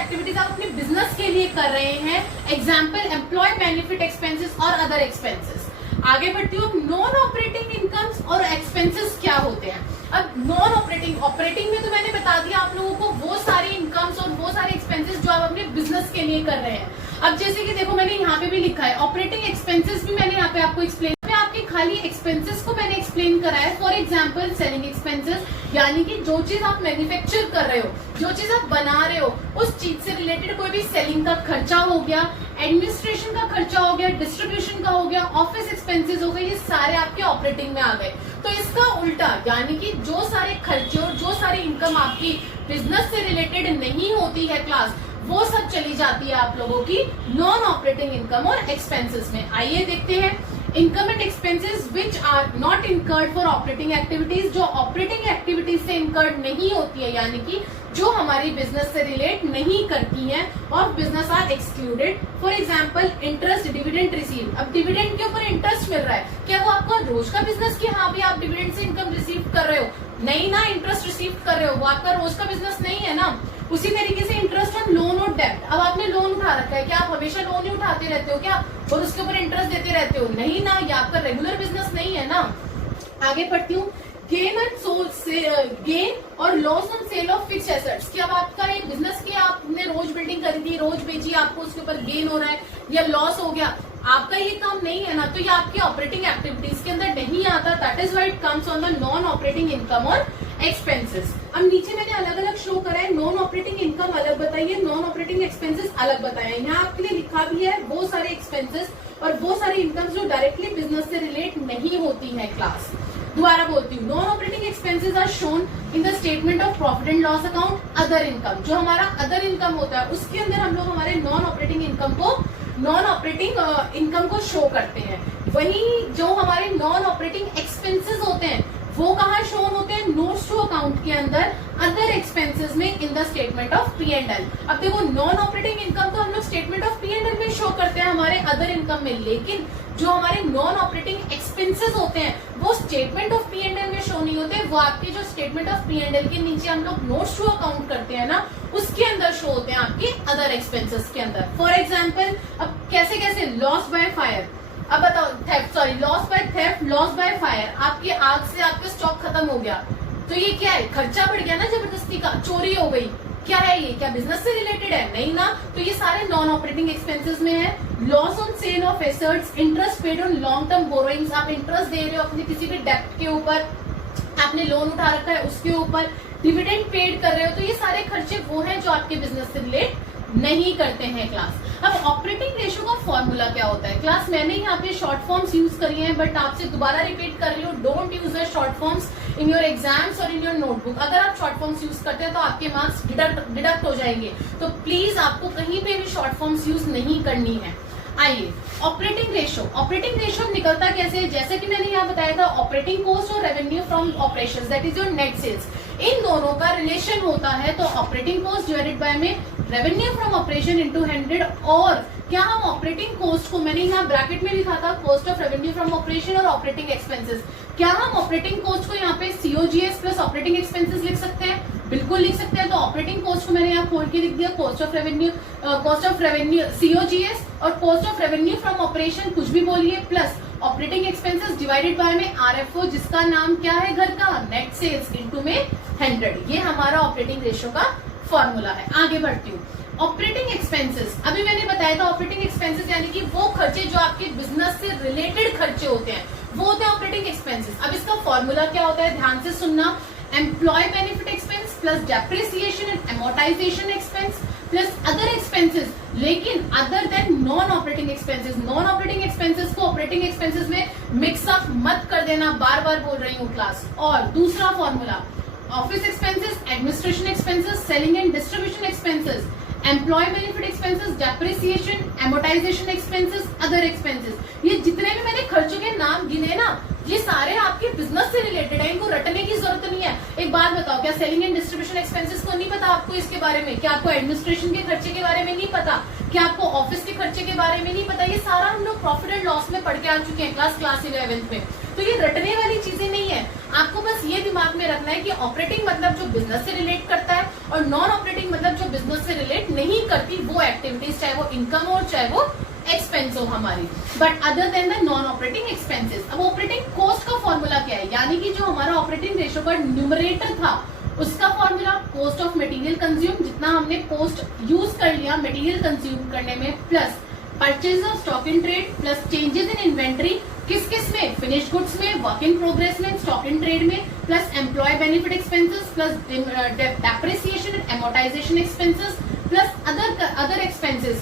एक्टिविटीज आप अपने बिजनेस के लिए कर रहे हैं, एग्जाम्पल एम्प्लॉय बेनिफिट एक्सपेंसेस और अदर एक्सपेंसेस। आगे बढ़ती हूँ, नॉन ऑपरेटिंग इनकम्स और एक्सपेंसेस क्या होते हैं। अब नॉन ऑपरेटिंग में तो मैंने बता दिया आप लोगों को, वो सारी इनकम्स और वो सारे एक्सपेंसेस जो आप अपने बिजनेस के लिए कर रहे हैं। अब जैसे कि देखो मैंने यहाँ पे भी लिखा है ऑपरेटिंग एक्सपेंसेस भी, मैंने यहाँ पे आपको एक्सप्लेन, आपके खाली एक्सपेंसेस को मैंने एक्सप्लेन करा है। फॉर एग्जाम्पल सेलिंग एक्सपेंसेस, यानी कि जो चीज आप मैन्युफैक्चर कर रहे हो, जो चीज आप बना रहे हो, उस चीज से रिलेटेड कोई भी सेलिंग का खर्चा हो गया, एडमिनिस्ट्रेशन का खर्चा हो गया, डिस्ट्रीब्यूशन का हो गया, ऑफिस एक्सपेंसेस हो गए, ये सारे आपके ऑपरेटिंग में आ गए। तो इसका उल्टा, यानी कि जो सारे खर्चे और जो सारी इनकम आपकी बिजनेस से रिलेटेड नहीं होती है क्लास, वो सब चली जाती है आप लोगों की नॉन ऑपरेटिंग इनकम और एक्सपेंसेस में। आइए देखते हैं income and expenses which are not incurred for operating activities, जो ऑपरेटिंग एक्टिविटीज से इनकर्ड नहीं होती है, यानी कि जो हमारी बिजनेस से रिलेट नहीं करती हैं और business are excluded. For example interest, dividend receive. अब डिविडेंड के ऊपर इंटरेस्ट मिल रहा है, क्या वो आपका रोज का बिजनेस कि हाँ भी आप डिविडेंड से इनकम रिसीव कर रहे हो? नहीं ना, इंटरेस्ट रिसीव कर रहे हो, वो आपका रोज का बिजनेस नहीं है ना। उसी तरीके से इंटरेस्ट ऑन लोन और डेब्ट। अब आपने लोन उठा रखा है, क्या आप हमेशा लोन ही उठाते रहते हो क्या और उसके ऊपर इंटरेस्ट देते रहते हो? नहीं ना, ये आपका रेगुलर बिजनेस नहीं है ना। आगे बढ़ती हूँ, गेन और loss on sale of fixed assets. कि अब आपका एक बिजनेस की आपने रोज बिल्डिंग खरीदी, रोज बेची, आपको उसके ऊपर गेन हो रहा है या लॉस हो गया, आपका ये काम नहीं है ना, तो ये आपकी ऑपरेटिंग एक्टिविटीज के अंदर नहीं आता। That is why it comes on the non operating income और एक्सपेंसेस। अब नीचे मैंने अलग अलग शो करा है, नॉन ऑपरेटिंग इनकम अलग बताइए, नॉन ऑपरेटिंग एक्सपेंसेस अलग बताया। यहाँ आपके लिए लिखा भी है वो सारे एक्सपेंसेस और वो सारी इनकम जो डायरेक्टली बिजनेस से रिलेट नहीं होती है क्लास। दोबारा बोलती हूँ, non operating expenses are shown in the statement of profit and loss account. Other income, जो हमारा अदर इनकम होता है उसके अंदर हम लोग हमारे नॉन ऑपरेटिंग इनकम को शो करते हैं। वहीं जो हमारे नॉन ऑपरेटिंग एक्सपेंसेस होते हैं वो कहाँ शोन होते हैं? नोट्स टू अकाउंट के अंदर अदर एक्सपेंसेस में इन द स्टेटमेंट ऑफ P&L। अब देखो, नॉन ऑपरेटिंग इनकम तो हम लोग स्टेटमेंट ऑफ P&L में शो करते हैं हमारे अदर इनकम में, लेकिन जो हमारे नॉन ऑपरेटिंग एक्सपेंसेस होते हैं वो स्टेटमेंट ऑफ P&L में शो नहीं होते, वो आपके जो स्टेटमेंट ऑफ P&L के नीचे हम लोग नोट्स टू अकाउंट करते हैं ना, उसके अंदर शो होते हैं आपके अदर एक्सपेंसेस के अंदर। फॉर एग्जाम्पल, अब कैसे कैसे, लॉस बाय फायर, अब बताओ theft, sorry loss by theft, loss by fire, आपकी आग से आपका स्टॉक खत्म हो गया, तो ये क्या है? खर्चा बढ़ गया ना जबरदस्ती का, चोरी हो गई, क्या है ये? क्या बिजनेस से रिलेटेड है? नहीं ना, तो ये सारे नॉन ऑपरेटिंग एक्सपेंसेस में है। Loss on sale of assets, interest paid on long term borrowings, आप इंटरेस्ट दे रहे हो अपने किसी भी डेब्ट के ऊपर, आपने लोन उठा रखा है उसके ऊपर, डिविडेंड पेड कर रहे हो, तो ये सारे खर्चे वो हैं जो आपके बिजनेस से रिलेट नहीं करते हैं क्लास। अब ऑपरेटिंग रेशियो का फॉर्मूला क्या होता है क्लास? मैंने यहाँ पे शॉर्ट फॉर्म्स यूज करी हैं, बट आपसे दोबारा रिपीट कर रही हूँ, don't use the short forms in your exams और इन योर नोटबुक। अगर आप शॉर्ट फॉर्म्स यूज करते हैं तो आपके मार्क्स डिडक्ट हो जाएंगे, तो प्लीज आपको कहीं पे भी शॉर्ट फॉर्म्स यूज नहीं करनी है। आइए, ऑपरेटिंग रेशियो निकलता कैसे है? जैसे कि मैंने यहाँ बताया था, ऑपरेटिंग कॉस्ट और revenue from operations, that is your net sales, इन दोनों का रिलेशन होता है। तो ऑपरेटिंग कॉस्ट डिवाइडेड बाय में रेवेन्यू फ्रॉम ऑपरेशन इनटू 100, और क्या हम ऑपरेटिंग कॉस्ट को, मैंने यहाँ ब्रैकेट में लिखा था cost of revenue from operation और ऑपरेटिंग एक्सपेंसेस, क्या हम ऑपरेटिंग कॉस्ट को यहाँ पे COGS प्लस ऑपरेटिंग एक्सपेंसेस लिख सकते हैं? बिल्कुल लिख सकते हैं। तो ऑपरेटिंग कॉस्ट को मैंने यहाँ खोल के लिख दिया, कॉस्ट ऑफ रेवेन्यू COGS और cost of revenue from operation, कुछ भी बोलिए, plus operating expenses divided by में RFO, जिसका नाम क्या है घर का? नेट सेल्स, इनटू में 100। ये हमारा ऑपरेटिंग रेशियो का फॉर्मूला है। आगे बढ़ती हूँ, ऑपरेटिंग एक्सपेंसेस, अभी मैंने बताया था ऑपरेटिंग एक्सपेंसेस यानी कि वो खर्चे जो आपके बिजनेस से रिलेटेड खर्चे होते हैं वो होते हैं ऑपरेटिंग एक्सपेंसेस। अब इसका फॉर्मूला क्या होता है? ध्यान से सुनना, employ benefit expense plus depreciation and amortisation expense plus other expenses, लेकिन other than non operating expenses. Non operating expenses को ऑपरेटिंग एक्सपेंसेस में मिक्स अप मत कर देना, बार बार बोल रही हूँ क्लास। और दूसरा formula, office expenses, administration expenses, selling and distribution expenses, employee benefit expenses, depreciation, amortisation expenses, other expenses, ये जितने भी मैंने खर्चों के नाम गिने ना, ये सारे आपके बिजनेस से रिलेटेड है, इनको रटने की जरूरत नहीं है। एक बात बताओ, क्या सेलिंग एंड डिस्ट्रीब्यूशन एक्सपेंसेस को नहीं पता आपको इसके बारे में? क्या आपको एडमिनिस्ट्रेशन के खर्चे के बारे में नहीं पता? क्या आपको ऑफिस के खर्चे के बारे में नहीं पता? ये सारा हम लोग प्रॉफिट एंड लॉस में पढ़ के आ चुके हैं क्लास 11th में। तो ये रटने वाली चीजें नहीं है, आपको बस ये दिमाग में रखना है कि ऑपरेटिंग मतलब जो बिजनेस से रिलेट करता है और नॉन ऑपरेटिंग मतलब जो बिजनेस से रिलेट नहीं करती वो एक्टिविटीज, चाहे वो इनकम हो चाहे वो एक्सपेंस हो हमारी, but other than the non operating expenses. अब ऑपरेटिंग कॉस्ट का फॉर्मूला क्या है? यानी कि जो हमारा ऑपरेटिंग रेशियो का न्यूमरेटर था उसका formula cost of material consume, जितना हमने कॉस्ट यूज कर लिया मटेरियल कंज्यूम करने में, plus purchase of stock in trade plus changes in inventory, किस किस में, फिनिश गुड्स में, वर्क इन प्रोग्रेस में, स्टॉक इन ट्रेड में, plus employee benefit expenses plus depreciation and amortisation expenses plus other expenses.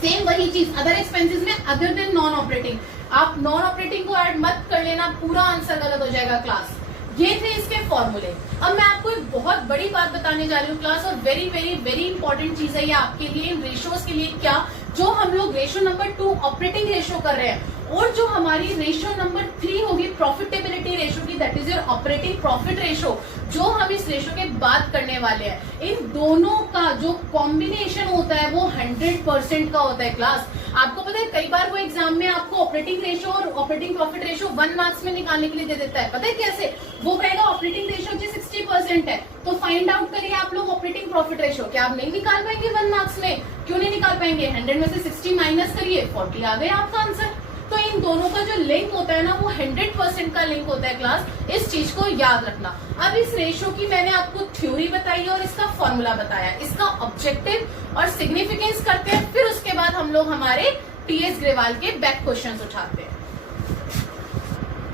Same वही चीज अदर एक्सपेंसेस में अदर देन नॉन ऑपरेटिंग, आप नॉन ऑपरेटिंग को ऐड मत कर लेना, पूरा आंसर गलत हो जाएगा क्लास। ये थे इसके फॉर्मूले। अब मैं आपको एक बहुत बड़ी बात बताने जा रही हूँ क्लास, और वेरी वेरी वेरी इंपॉर्टेंट चीज है ये आपके लिए, इन रेशियोज के लिए। क्या जो हम लोग रेशियो नंबर 2 ऑपरेटिंग रेशियो कर रहे हैं, और जो हमारी रेशियो नंबर 3 होगी प्रॉफिटेबिलिटी रेशियो की, that is your operating profit ratio, जो हम इस रेशियो के बात करने वाले हैं, इन दोनों का जो कॉम्बिनेशन होता है वो 100% का होता है क्लास। आपको पता है कई बार वो एग्जाम में आपको ऑपरेटिंग रेशियो और ऑपरेटिंग प्रॉफिट रेशियो 1 मार्क्स में निकालने के लिए दे देता है। पता है कैसे? वो कहेगा ऑपरेटिंग रेशियो जी 60% है, तो फाइंड आउट करिए आप लोग ऑपरेटिंग प्रॉफिट रेशियो। क्या आप नहीं निकाल पाएंगे 1 मार्क्स में? क्यों नहीं निकाल पाएंगे? 100 में से 60 माइनस करिए, 40 आ गया आपका आंसर। तो इन दोनों का जो लिंक होता है ना, वो 100% का लिंक होता है क्लास, इस चीज को याद रखना। अब इस रेशियो की मैंने आपको थ्योरी बताई और इसका फॉर्मूला बताया, इसका ऑब्जेक्टिव और सिग्निफिकेंस करते हैं, फिर उसके बाद हम लोग हमारे टीएस ग्रेवाल के बैक क्वेश्चंस उठाते हैं।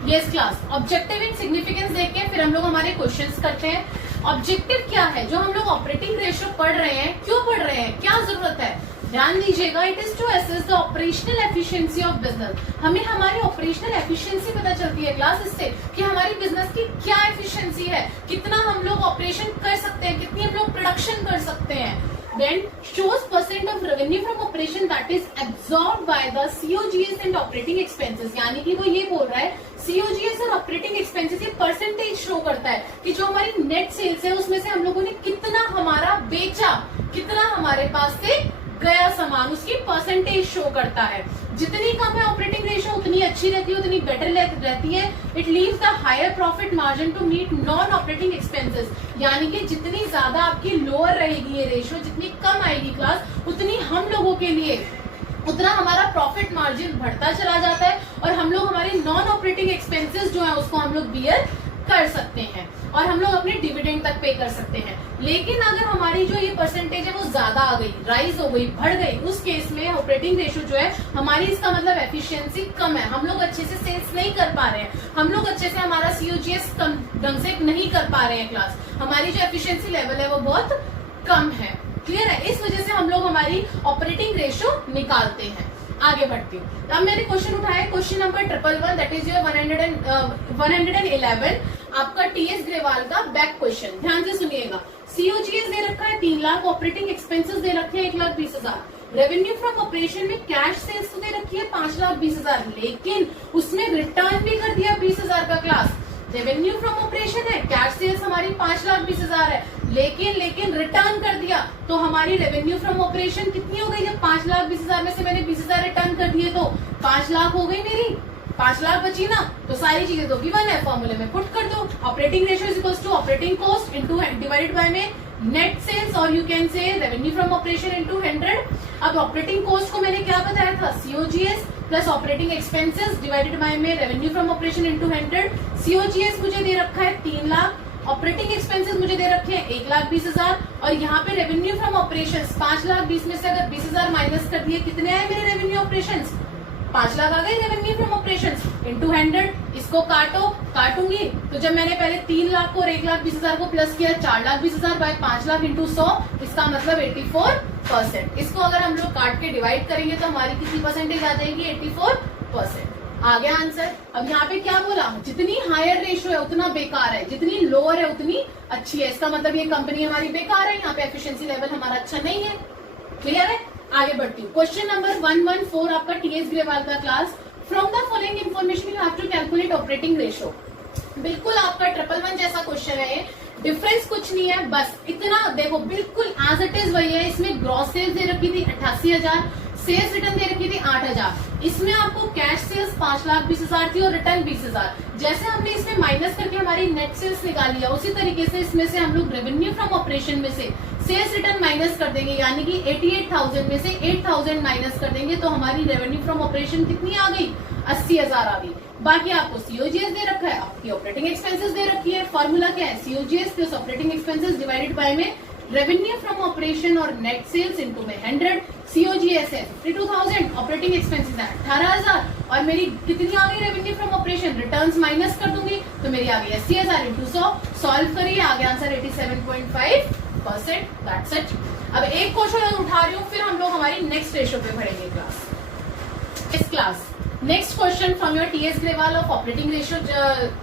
Yes class, objective and significance देख के फिर हम लोग हमारे क्वेश्चंस करते हैं। ऑब्जेक्टिव क्या है? जो हम लोग ऑपरेटिंग रेशियो पढ़ रहे हैं, क्यों पढ़ रहे हैं, क्या जरूरत है, ध्यान दीजिएगा। It is to assess the operational efficiency of business. हमें हमारी ऑपरेशनल एफिशिएंसी पता चलती है क्लास इससे कि हमारी बिजनेस की क्या एफिशिएंसी है, कितना हम लोग ऑपरेशन कर सकते हैं, कितनी हम लोग प्रोडक्शन कर सकते हैं। Then shows % of revenue from operation that is absorbed by the COGS and operating expenses। यानी कि वो ये बोल रहा है COGS और ऑपरेटिंग एक्सपेंसेस ये परसेंटेज शो करता है कि जो हमारी नेट सेल्स है उसमें से हम लोगों ने कितना हमारा बेचा, कितना हमारे पास से गया सामान, उसकी परसेंटेज शो करता है। जितनी कम है ऑपरेटिंग रेशियो उतनी अच्छी रहती है, उतनी बेटर रहती है। It leaves the higher profit margin to meet non operating expenses. यानी कि जितनी ज्यादा आपकी लोअर रहेगी ये रेशियो, जितनी कम आएगी क्लास, उतनी हम लोगों के लिए उतना हमारा प्रॉफिट मार्जिन बढ़ता चला जाता है, और हम लोग हमारे नॉन ऑपरेटिंग एक्सपेंसेस जो है उसको हम लोग बियर कर सकते हैं, और हम लोग अपने डिविडेंड तक पे कर सकते हैं। लेकिन अगर हमारी जो ये परसेंटेज है वो ज्यादा आ गई, राइज हो गई, बढ़ गई, उस केस में ऑपरेटिंग रेशियो जो है हमारी, इसका मतलब एफिशिएंसी कम है, हम लोग अच्छे से सेल्स नहीं कर पा रहे हैं, हम लोग अच्छे से हमारा सीओजीएस ढंग से नहीं कर पा रहे हैं क्लास, हमारी जो एफिशिएंसी लेवल है वो बहुत कम है। क्लियर है? इस वजह से हम लोग हमारी ऑपरेटिंग रेशियो निकालते हैं। आगे बढ़ती हूँ। अब मैंने क्वेश्चन उठाया, question number 111, that is your 111 आपका टीएस ग्रेवाल का बैक क्वेश्चन। ध्यान से सुनिएगा। सीओजीएस दे रखा है 3 लाख, ऑपरेटिंग एक्सपेंसेस दे रखे हैं 1,20,000, रेवेन्यू फ्रॉम ऑपरेशन में कैश सेल्स तो दे रखी है 5,20,000, लेकिन उसमें रिटर्न भी कर दिया 20,000 का क्लास। रेवेन्यू फ्रॉम ऑपरेशन है, कैश सेल्स हमारी 5,20,000 है, लेकिन रिटर्न कर दिया, तो हमारी रेवेन्यू फ्रॉम ऑपरेशन कितनी हो गई? जब 5,20,000 में से मैंने 20,000 रिटर्न कर दिए तो 5 लाख हो गई मेरी, 5 लाख बची ना, तो सारी चीजें तो गिवन है, फॉर्मूले में पुट कर दो। Operating ratio is equals to operating cost into divided by में नेट सेल्स, और you can say revenue from operation into 100। अब ऑपरेटिंग कॉस्ट को मैंने क्या बताया था? COGS plus operating expenses divided by में revenue from operation into 100। COGS मुझे दे रखा है 3 लाख, ऑपरेटिंग एक्सपेंसेस मुझे दे रखे हैं 1,20,000, और यहाँ पे रेवेन्यू फ्रॉम ऑपरेशंस 5,20,000 में से अगर 20,000 माइनस कर दिए, कितने आए मेरे रेवेन्यू ऑपरेशंस? 5 लाख आ गए रेवेन्यू फ्रॉम ऑपरेशंस इनटू 100। इसको काटूंगी तो जब मैंने पहले 3 लाख को और 1,20,000 को प्लस किया, 4,20,000 बाय 5 लाख इंटू 100, इसका मतलब 84%। इसको अगर हम लोग काट के डिवाइड करेंगे तो हमारी कितनी परसेंटेज आ जाएगी? 84%। आ गया आंसर। अब यहाँ पे क्या बोला? जितनी हायर रेशियो है उतना बेकार है, जितनी लोअर है उतनी अच्छी है। इसका मतलब ये कंपनी हमारी बेकार है, यहाँ पे एफिशिएंसी लेवल हमारा अच्छा नहीं है। क्लियर है? आगे बढ़ती हूँ। क्वेश्चन नंबर 114 आपका टीएस ग्रेवाल का class. From the following information you have to calculate operating ratio. बिल्कुल आपका 111 जैसा क्वेश्चन है, डिफरेंस कुछ नहीं है, बस इतना देखो, बिल्कुल एज इट इज वही है। इसमें ग्रॉस सेल्स दे रखी थी 88,000, सेल्स रिटर्न दे रखी थी 8,000, इसमें आपको कैश सेल्स 5,20,000 थी और रिटर्न 20,000। जैसे हमने इसमें माइनस करके हमारी नेट सेल्स निकाली है, उसी तरीके से इसमें से हम लोग रेवेन्यू फ्रॉम ऑपरेशन में से सेल्स रिटर्न माइनस कर देंगे, यानी कि 88,000 में से 8,000 माइनस कर देंगे, तो हमारी रेवेन्यू फ्रॉम ऑपरेशन कितनी आ गई? 80,000 आ गई। बाकी आपको सीओजीएस दे रखा है, आपकी ऑपरेटिंग एक्सपेंसेस दे रखी है। फॉर्मूला क्या है? COGS plus operating expenses divided by में रेवेन्यू फ्रॉम ऑपरेशन और नेट सेल्स इनटू में 100। COGS है 52,000, ऑपरेटिंग एक्सपेंसेस है 18,000 और मेरी कितनी आ गई revenue from operation, returns minus कर दूंगी तो मेरी आ गई 80,000 इंटू 100, सॉल्व करिए आ गया आंसर 87.5%। That's it. अब एक क्वेश्चन उठा रही हूँ, फिर हम लोग हमारी नेक्स्ट रेशो पे बढ़ेंगे class. Next question from your TS Grewal of operating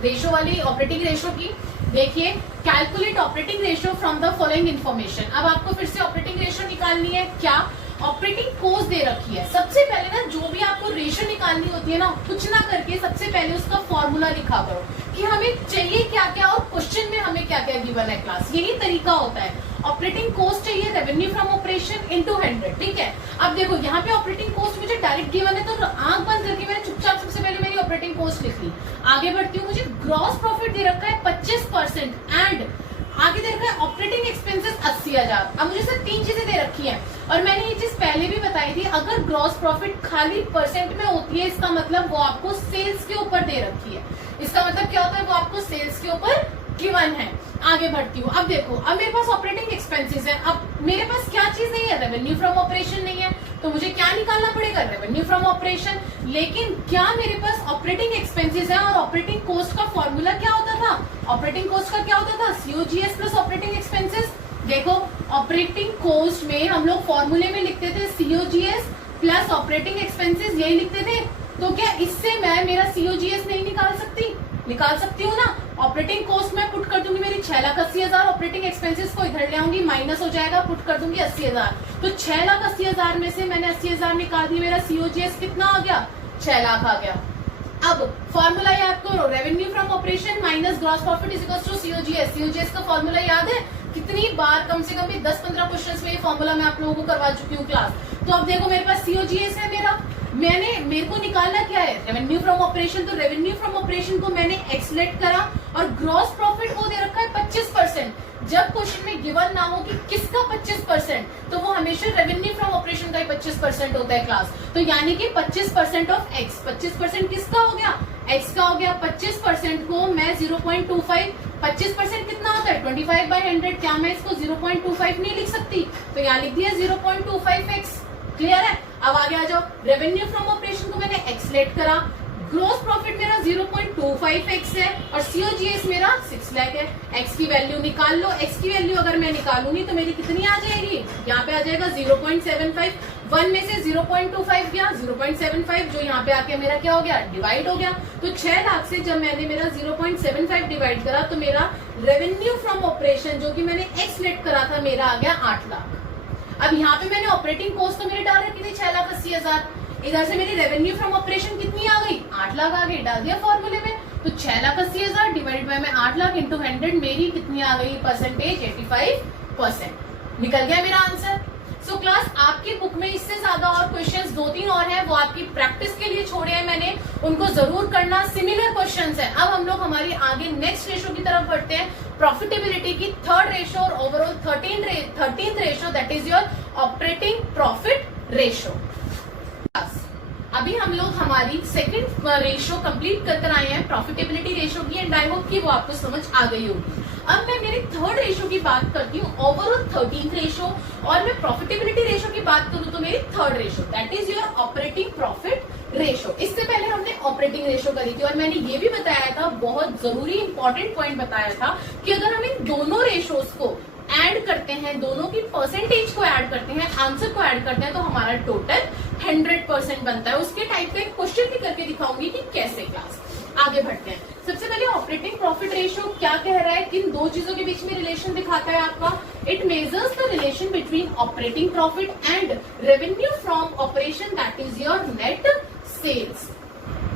ratio वाली ऑपरेटिंग रेशो की। देखिए, calculate operating ratio from the following information. अब आपको फिर से ऑपरेटिंग रेशो निकालनी है। क्या ऑपरेटिंग कॉस्ट दे रखी है, सबसे पहले ना जो भी आपको रेशो निकालनी होती है ना, कुछ ना करके सबसे पहले उसका फॉर्मूला लिखा करो कि हमें चाहिए क्या क्या और क्वेश्चन में हमें क्या क्या गिवन है क्लास। यही तरीका होता है। ऑपरेटिंग कॉस्ट चाहिए रेवेन्यू फ्रॉम ऑपरेशन इनटू 100, ठीक है। अब देखो यहाँ पे ऑपरेटिंग कॉस्ट मुझे डायरेक्ट गिवन है, तो आंख बंद करके मैंने चुपचाप सबसे पहले मेरी ऑपरेटिंग कॉस्ट लिख ली। आगे बढ़ती हूँ, मुझे ग्रॉस प्रॉफिट दे रखा है 25% एंड आगे दे रखा है ऑपरेटिंग एक्सपेंसेस 80,000। अब मुझे सिर्फ 3 चीजें दे रखी हैं और मैंने ये चीज पहले भी बताई थी, अगर ग्रॉस प्रॉफिट खाली परसेंट में होती है इसका मतलब वो आपको सेल्स के ऊपर दे रखी है। इसका मतलब क्या होता है, वो आपको सेल्स के ऊपर गिवन है। आगे बढ़ती हूँ। अब देखो, अब मेरे पास ऑपरेटिंग एक्सपेंसेस है। अब मेरे पास क्या चीज नहीं है, रेवेन्यू फ्रॉम ऑपरेशन नहीं है, तो मुझे क्या निकालना पड़ेगा, रेवेन्यू फ्रॉम ऑपरेशन। लेकिन क्या मेरे पास ऑपरेटिंग एक्सपेंसेस है और ऑपरेटिंग कॉस्ट का फॉर्मूला क्या होता था, ऑपरेटिंग कॉस्ट का क्या होता था, COGS प्लस ऑपरेटिंग एक्सपेंसेस। देखो, ऑपरेटिंग कॉस्ट में हम लोग फॉर्मूले में लिखते थे COGS प्लस ऑपरेटिंग एक्सपेंसेस, यही लिखते थे। तो क्या इससे मैं मेरा COGS नहीं निकाल सकती, निकाल सकती हूँ ना। ऑपरेटिंग कॉस्ट में पुट कर दूंगी मेरी 6,80,000, ऑपरेटिंग एक्सपेंसेस को इधर ले आऊंगी, माइनस हो जाएगा, पुट कर दूंगी 80,000। तो 6,80,000 में से मैंने 80,000 निकाल दी, मेरा COGS कितना आ गया, 6 लाख आ गया। अब फॉर्मूला याद करो, revenue from operation minus gross profit is equals to COGS। COGS का फॉर्मूला याद है, कितनी बार, कम से कम भी 10-15 क्वेश्चंस में ये फॉर्मूला मैं आप लोगों को करवा चुकी हूँ क्लास। तो अब देखो मेरे पास COGS है मेरे को निकालना क्या है, रेवेन्यू फ्रॉम ऑपरेशन। तो रेवेन्यू फ्रॉम ऑपरेशन को मैंने एक्सलेट करा और ग्रॉस प्रॉफिट वो दे रखा है 25%। जब क्वेश्चन में गिवन ना हो कि किसका 25%, तो वो हमेशा रेवेन्यू फ्रॉम ऑपरेशन का ही 25% होता है क्लास। तो यानी कि 25% ऑफ एक्स, 25% किसका हो गया, एक्स का हो गया। 25% को मैं 0.25, 25% कितना होता है 25/100, क्या मैं इसको 0.25 नहीं लिख सकती, तो यहाँ लिख दिया 0.25x। क्लियर है। अब आगे आ जाओ, रेवेन्यू फ्रॉम ऑपरेशन को मैंने एक्सलेट करा, ग्रोस प्रॉफिट मेरा 0.25x है और COGS मेरा 6 लाख है। x की वैल्यू निकाल लो, x की वैल्यू अगर मैं निकालूंगी तो मेरी कितनी आ जाएगी, यहाँ पे आ जाएगा 0.75। 1 में से 0.25 गया, 0.75 जो यहाँ पे आके मेरा क्या हो गया, डिवाइड हो गया। तो 6 लाख से जब मैंने मेरा 0.75 डिवाइड करा तो मेरा रेवेन्यू फ्रॉम ऑपरेशन जो कि मैंने एक्सलेट करा था मेरा आ गया 8 लाख। अब यहाँ पे मैंने ऑपरेटिंग कॉस्ट तो मेरे डाल रखी थी 6,80,000, इधर से मेरी रेवेन्यू फ्रॉम ऑपरेशन कितनी आ गई, 8 लाख आ गई, डाल दिया फॉर्मूले में। तो 6,80,000 डिवाइड बाय में 8 लाख इंटू 100 मेरी कितनी आ गई परसेंटेज, 85%। निकल गया मेरा आंसर। सो क्लास, आपकी बुक में इससे ज्यादा और क्वेश्चंस 2-3 और हैं, वो आपकी प्रैक्टिस के लिए छोड़े हैं मैंने, उनको जरूर करना। सिमिलर क्वेश्चंस हैं। अब हम लोग हमारी आगे नेक्स्ट रेशो की तरफ बढ़ते हैं, प्रॉफिटेबिलिटी की थर्ड रेशो और overall 13th ratio, that is your operating profit ratio. अभी हम लोग हमारी सेकंड रेशो कंप्लीट कर आए हैं प्रॉफिटेबिलिटी रेशो की, एंड आई होप कि वो आपको समझ आ गई होगी। अब मैं मेरी थर्ड रेशो की बात करती हूँ, ओवरऑल 13th रेशो, और मैं प्रॉफिटेबिलिटी रेशो की बात करूँ तो मेरी third ratio, that is your operating profit ratio. इससे पहले हमने ऑपरेटिंग रेशो करी थी और मैंने ये भी बताया था, बहुत जरूरी इंपॉर्टेंट पॉइंट बताया था कि अगर हम इन दोनों रेशोज को ऐड करते हैं, दोनों की परसेंटेज को ऐड करते हैं, आंसर को ऐड करते हैं, तो हमारा टोटल 100% बनता है। उसके टाइप का एक क्वेश्चन भी करके दिखाऊंगी कि कैसे क्लास। आगे बढ़ते हैं। सबसे पहले ऑपरेटिंग प्रॉफिट रेशियो क्या कह रहा है, किन दो चीजों के बीच में रिलेशन दिखाता है आपका, it measures the relation between operating profit and revenue from operation, that is your net sales.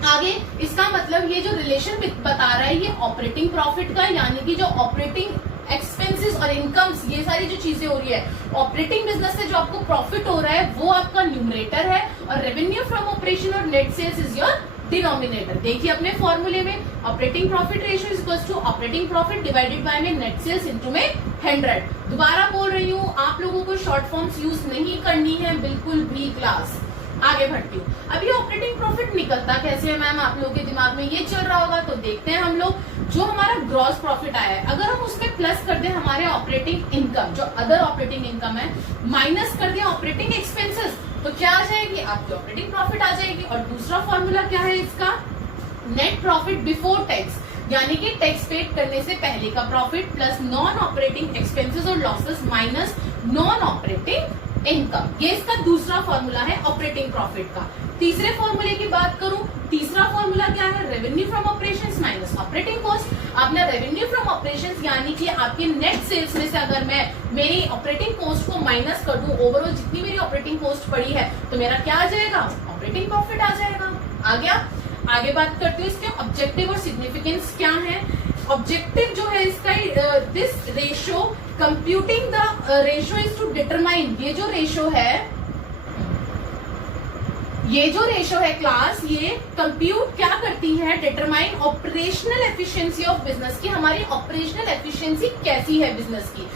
आगे इसका मतलब ये जो रिलेशन बता रहा है ये ऑपरेटिंग प्रॉफिट का, यानी कि जो ऑपरेटिंग एक्सपेंसेस और इनकम्स, ये सारी जो चीजें हो रही है ऑपरेटिंग बिजनेस से जो आपको प्रॉफिट हो रहा है वो आपका न्यूमरेटर है, और रेवेन्यू फ्रॉम ऑपरेशन और net sales is your denominator. देखिए अपने फॉर्मूले में, operating profit ratio is equals to operating profit divided by में नेट सेल्स इनटू में 100। दोबारा बोल रही हूँ, आप लोगों को शॉर्ट फॉर्म्स यूज नहीं करनी है बिल्कुल भी क्लास। आगे बढ़ती हूँ। अब ये ऑपरेटिंग प्रॉफिट निकलता कैसे है मैम, आप लोगों के दिमाग में ये चल रहा होगा, तो देखते हैं हम लोग। जो हमारा ग्रॉस प्रॉफिट आया है, अगर हम उसमें प्लस कर दें हमारे ऑपरेटिंग इनकम, जो अदर ऑपरेटिंग इनकम है, माइनस कर दें ऑपरेटिंग एक्सपेंसेस, तो क्या आ जाएगी, आपकी ऑपरेटिंग प्रॉफिट आ जाएगी। और दूसरा फॉर्मूला क्या है इसका, नेट प्रॉफिट बिफोर टैक्स, यानी कि टैक्स पेड करने से पहले का profit plus non operating expenses और losses minus non operating income. ये इसका दूसरा फॉर्मूला है ऑपरेटिंग प्रॉफिट का। तीसरे फॉर्मूले की बात करूं, तीसरा फॉर्मूला क्या है, revenue from operations minus operating cost. आपने रेवेन्यू फ्रॉम ऑपरेशंस यानी कि आपके नेट सेल्स में से अगर मैं मेरी ऑपरेटिंग कॉस्ट को माइनस कर दूं, ओवरऑल जितनी मेरी ऑपरेटिंग कॉस्ट पड़ी है, तो मेरा क्या आ जाएगा, ऑपरेटिंग प्रॉफिट आ जाएगा। आ गया। आगे बात करते हैं इसके ऑब्जेक्टिव और सिग्निफिकेंस क्या है। ऑब्जेक्टिव जो है इसका, this ratio computing the ratio is to determine, ये जो रेशियो है क्लास, ये कंप्यूट क्या करती है, determine operational efficiency of business की, हमारी ऑपरेशनल एफिशिएंसी कैसी है बिजनेस की,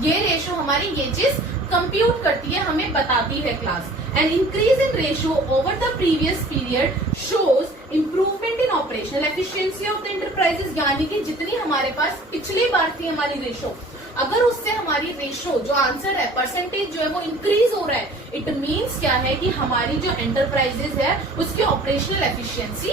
ये रेशियो हमारी ये चीज कंप्यूट करती है, हमें बताती है class. An increase in ratio over the previous period shows improvement in operational efficiency of the enterprises, यानी कि जितनी हमारे पास पिछली बार थी हमारी रेशियो, अगर उससे हमारी रेशियो जो आंसर है, परसेंटेज जो है वो इंक्रीज हो रहा है, इट मींस क्या है कि हमारी जो एंटरप्राइजेस है उसकी ऑपरेशनल एफिशिएंसी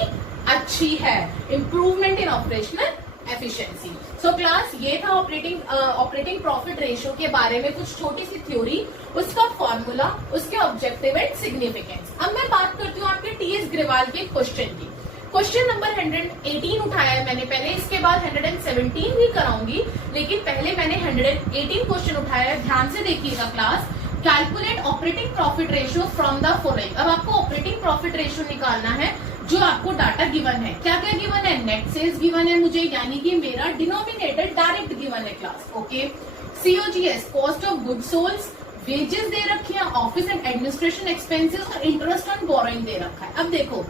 अच्छी है, improvement in operational efficiency. So class, ये था ऑपरेटिंग प्रॉफिट रेशियो के बारे में कुछ छोटी सी थ्योरी, उसका फॉर्मूला, उसके ऑब्जेक्टिव एंड सिग्निफिकेंस। अब मैं बात करती हूँ आपके टीएस ग्रेवाल के क्वेश्चन की। क्वेश्चन नंबर 118 उठाया है मैंने पहले, इसके बाद 117 भी कराऊंगी, लेकिन पहले मैंने 118 क्वेश्चन उठाया है, ध्यान से देखिएगा class. Calculate operating profit ratio from the following. अब आपको ऑपरेटिंग प्रॉफिट रेशियो निकालना है, जो आपको डाटा गिवन है। क्या क्या गिवन है, नेट सेल्स गिवन है मुझे, यानी कि मेरा डिनोमिनेटर डायरेक्ट गिवन है class, okay. COGS, cost of goods sold, wages दे रखी है, ऑफिस एंड एडमिनिस्ट्रेशन एक्सपेंसेस और इंटरेस्ट ऑन बोरोइंग दे रखा है। अब देखो,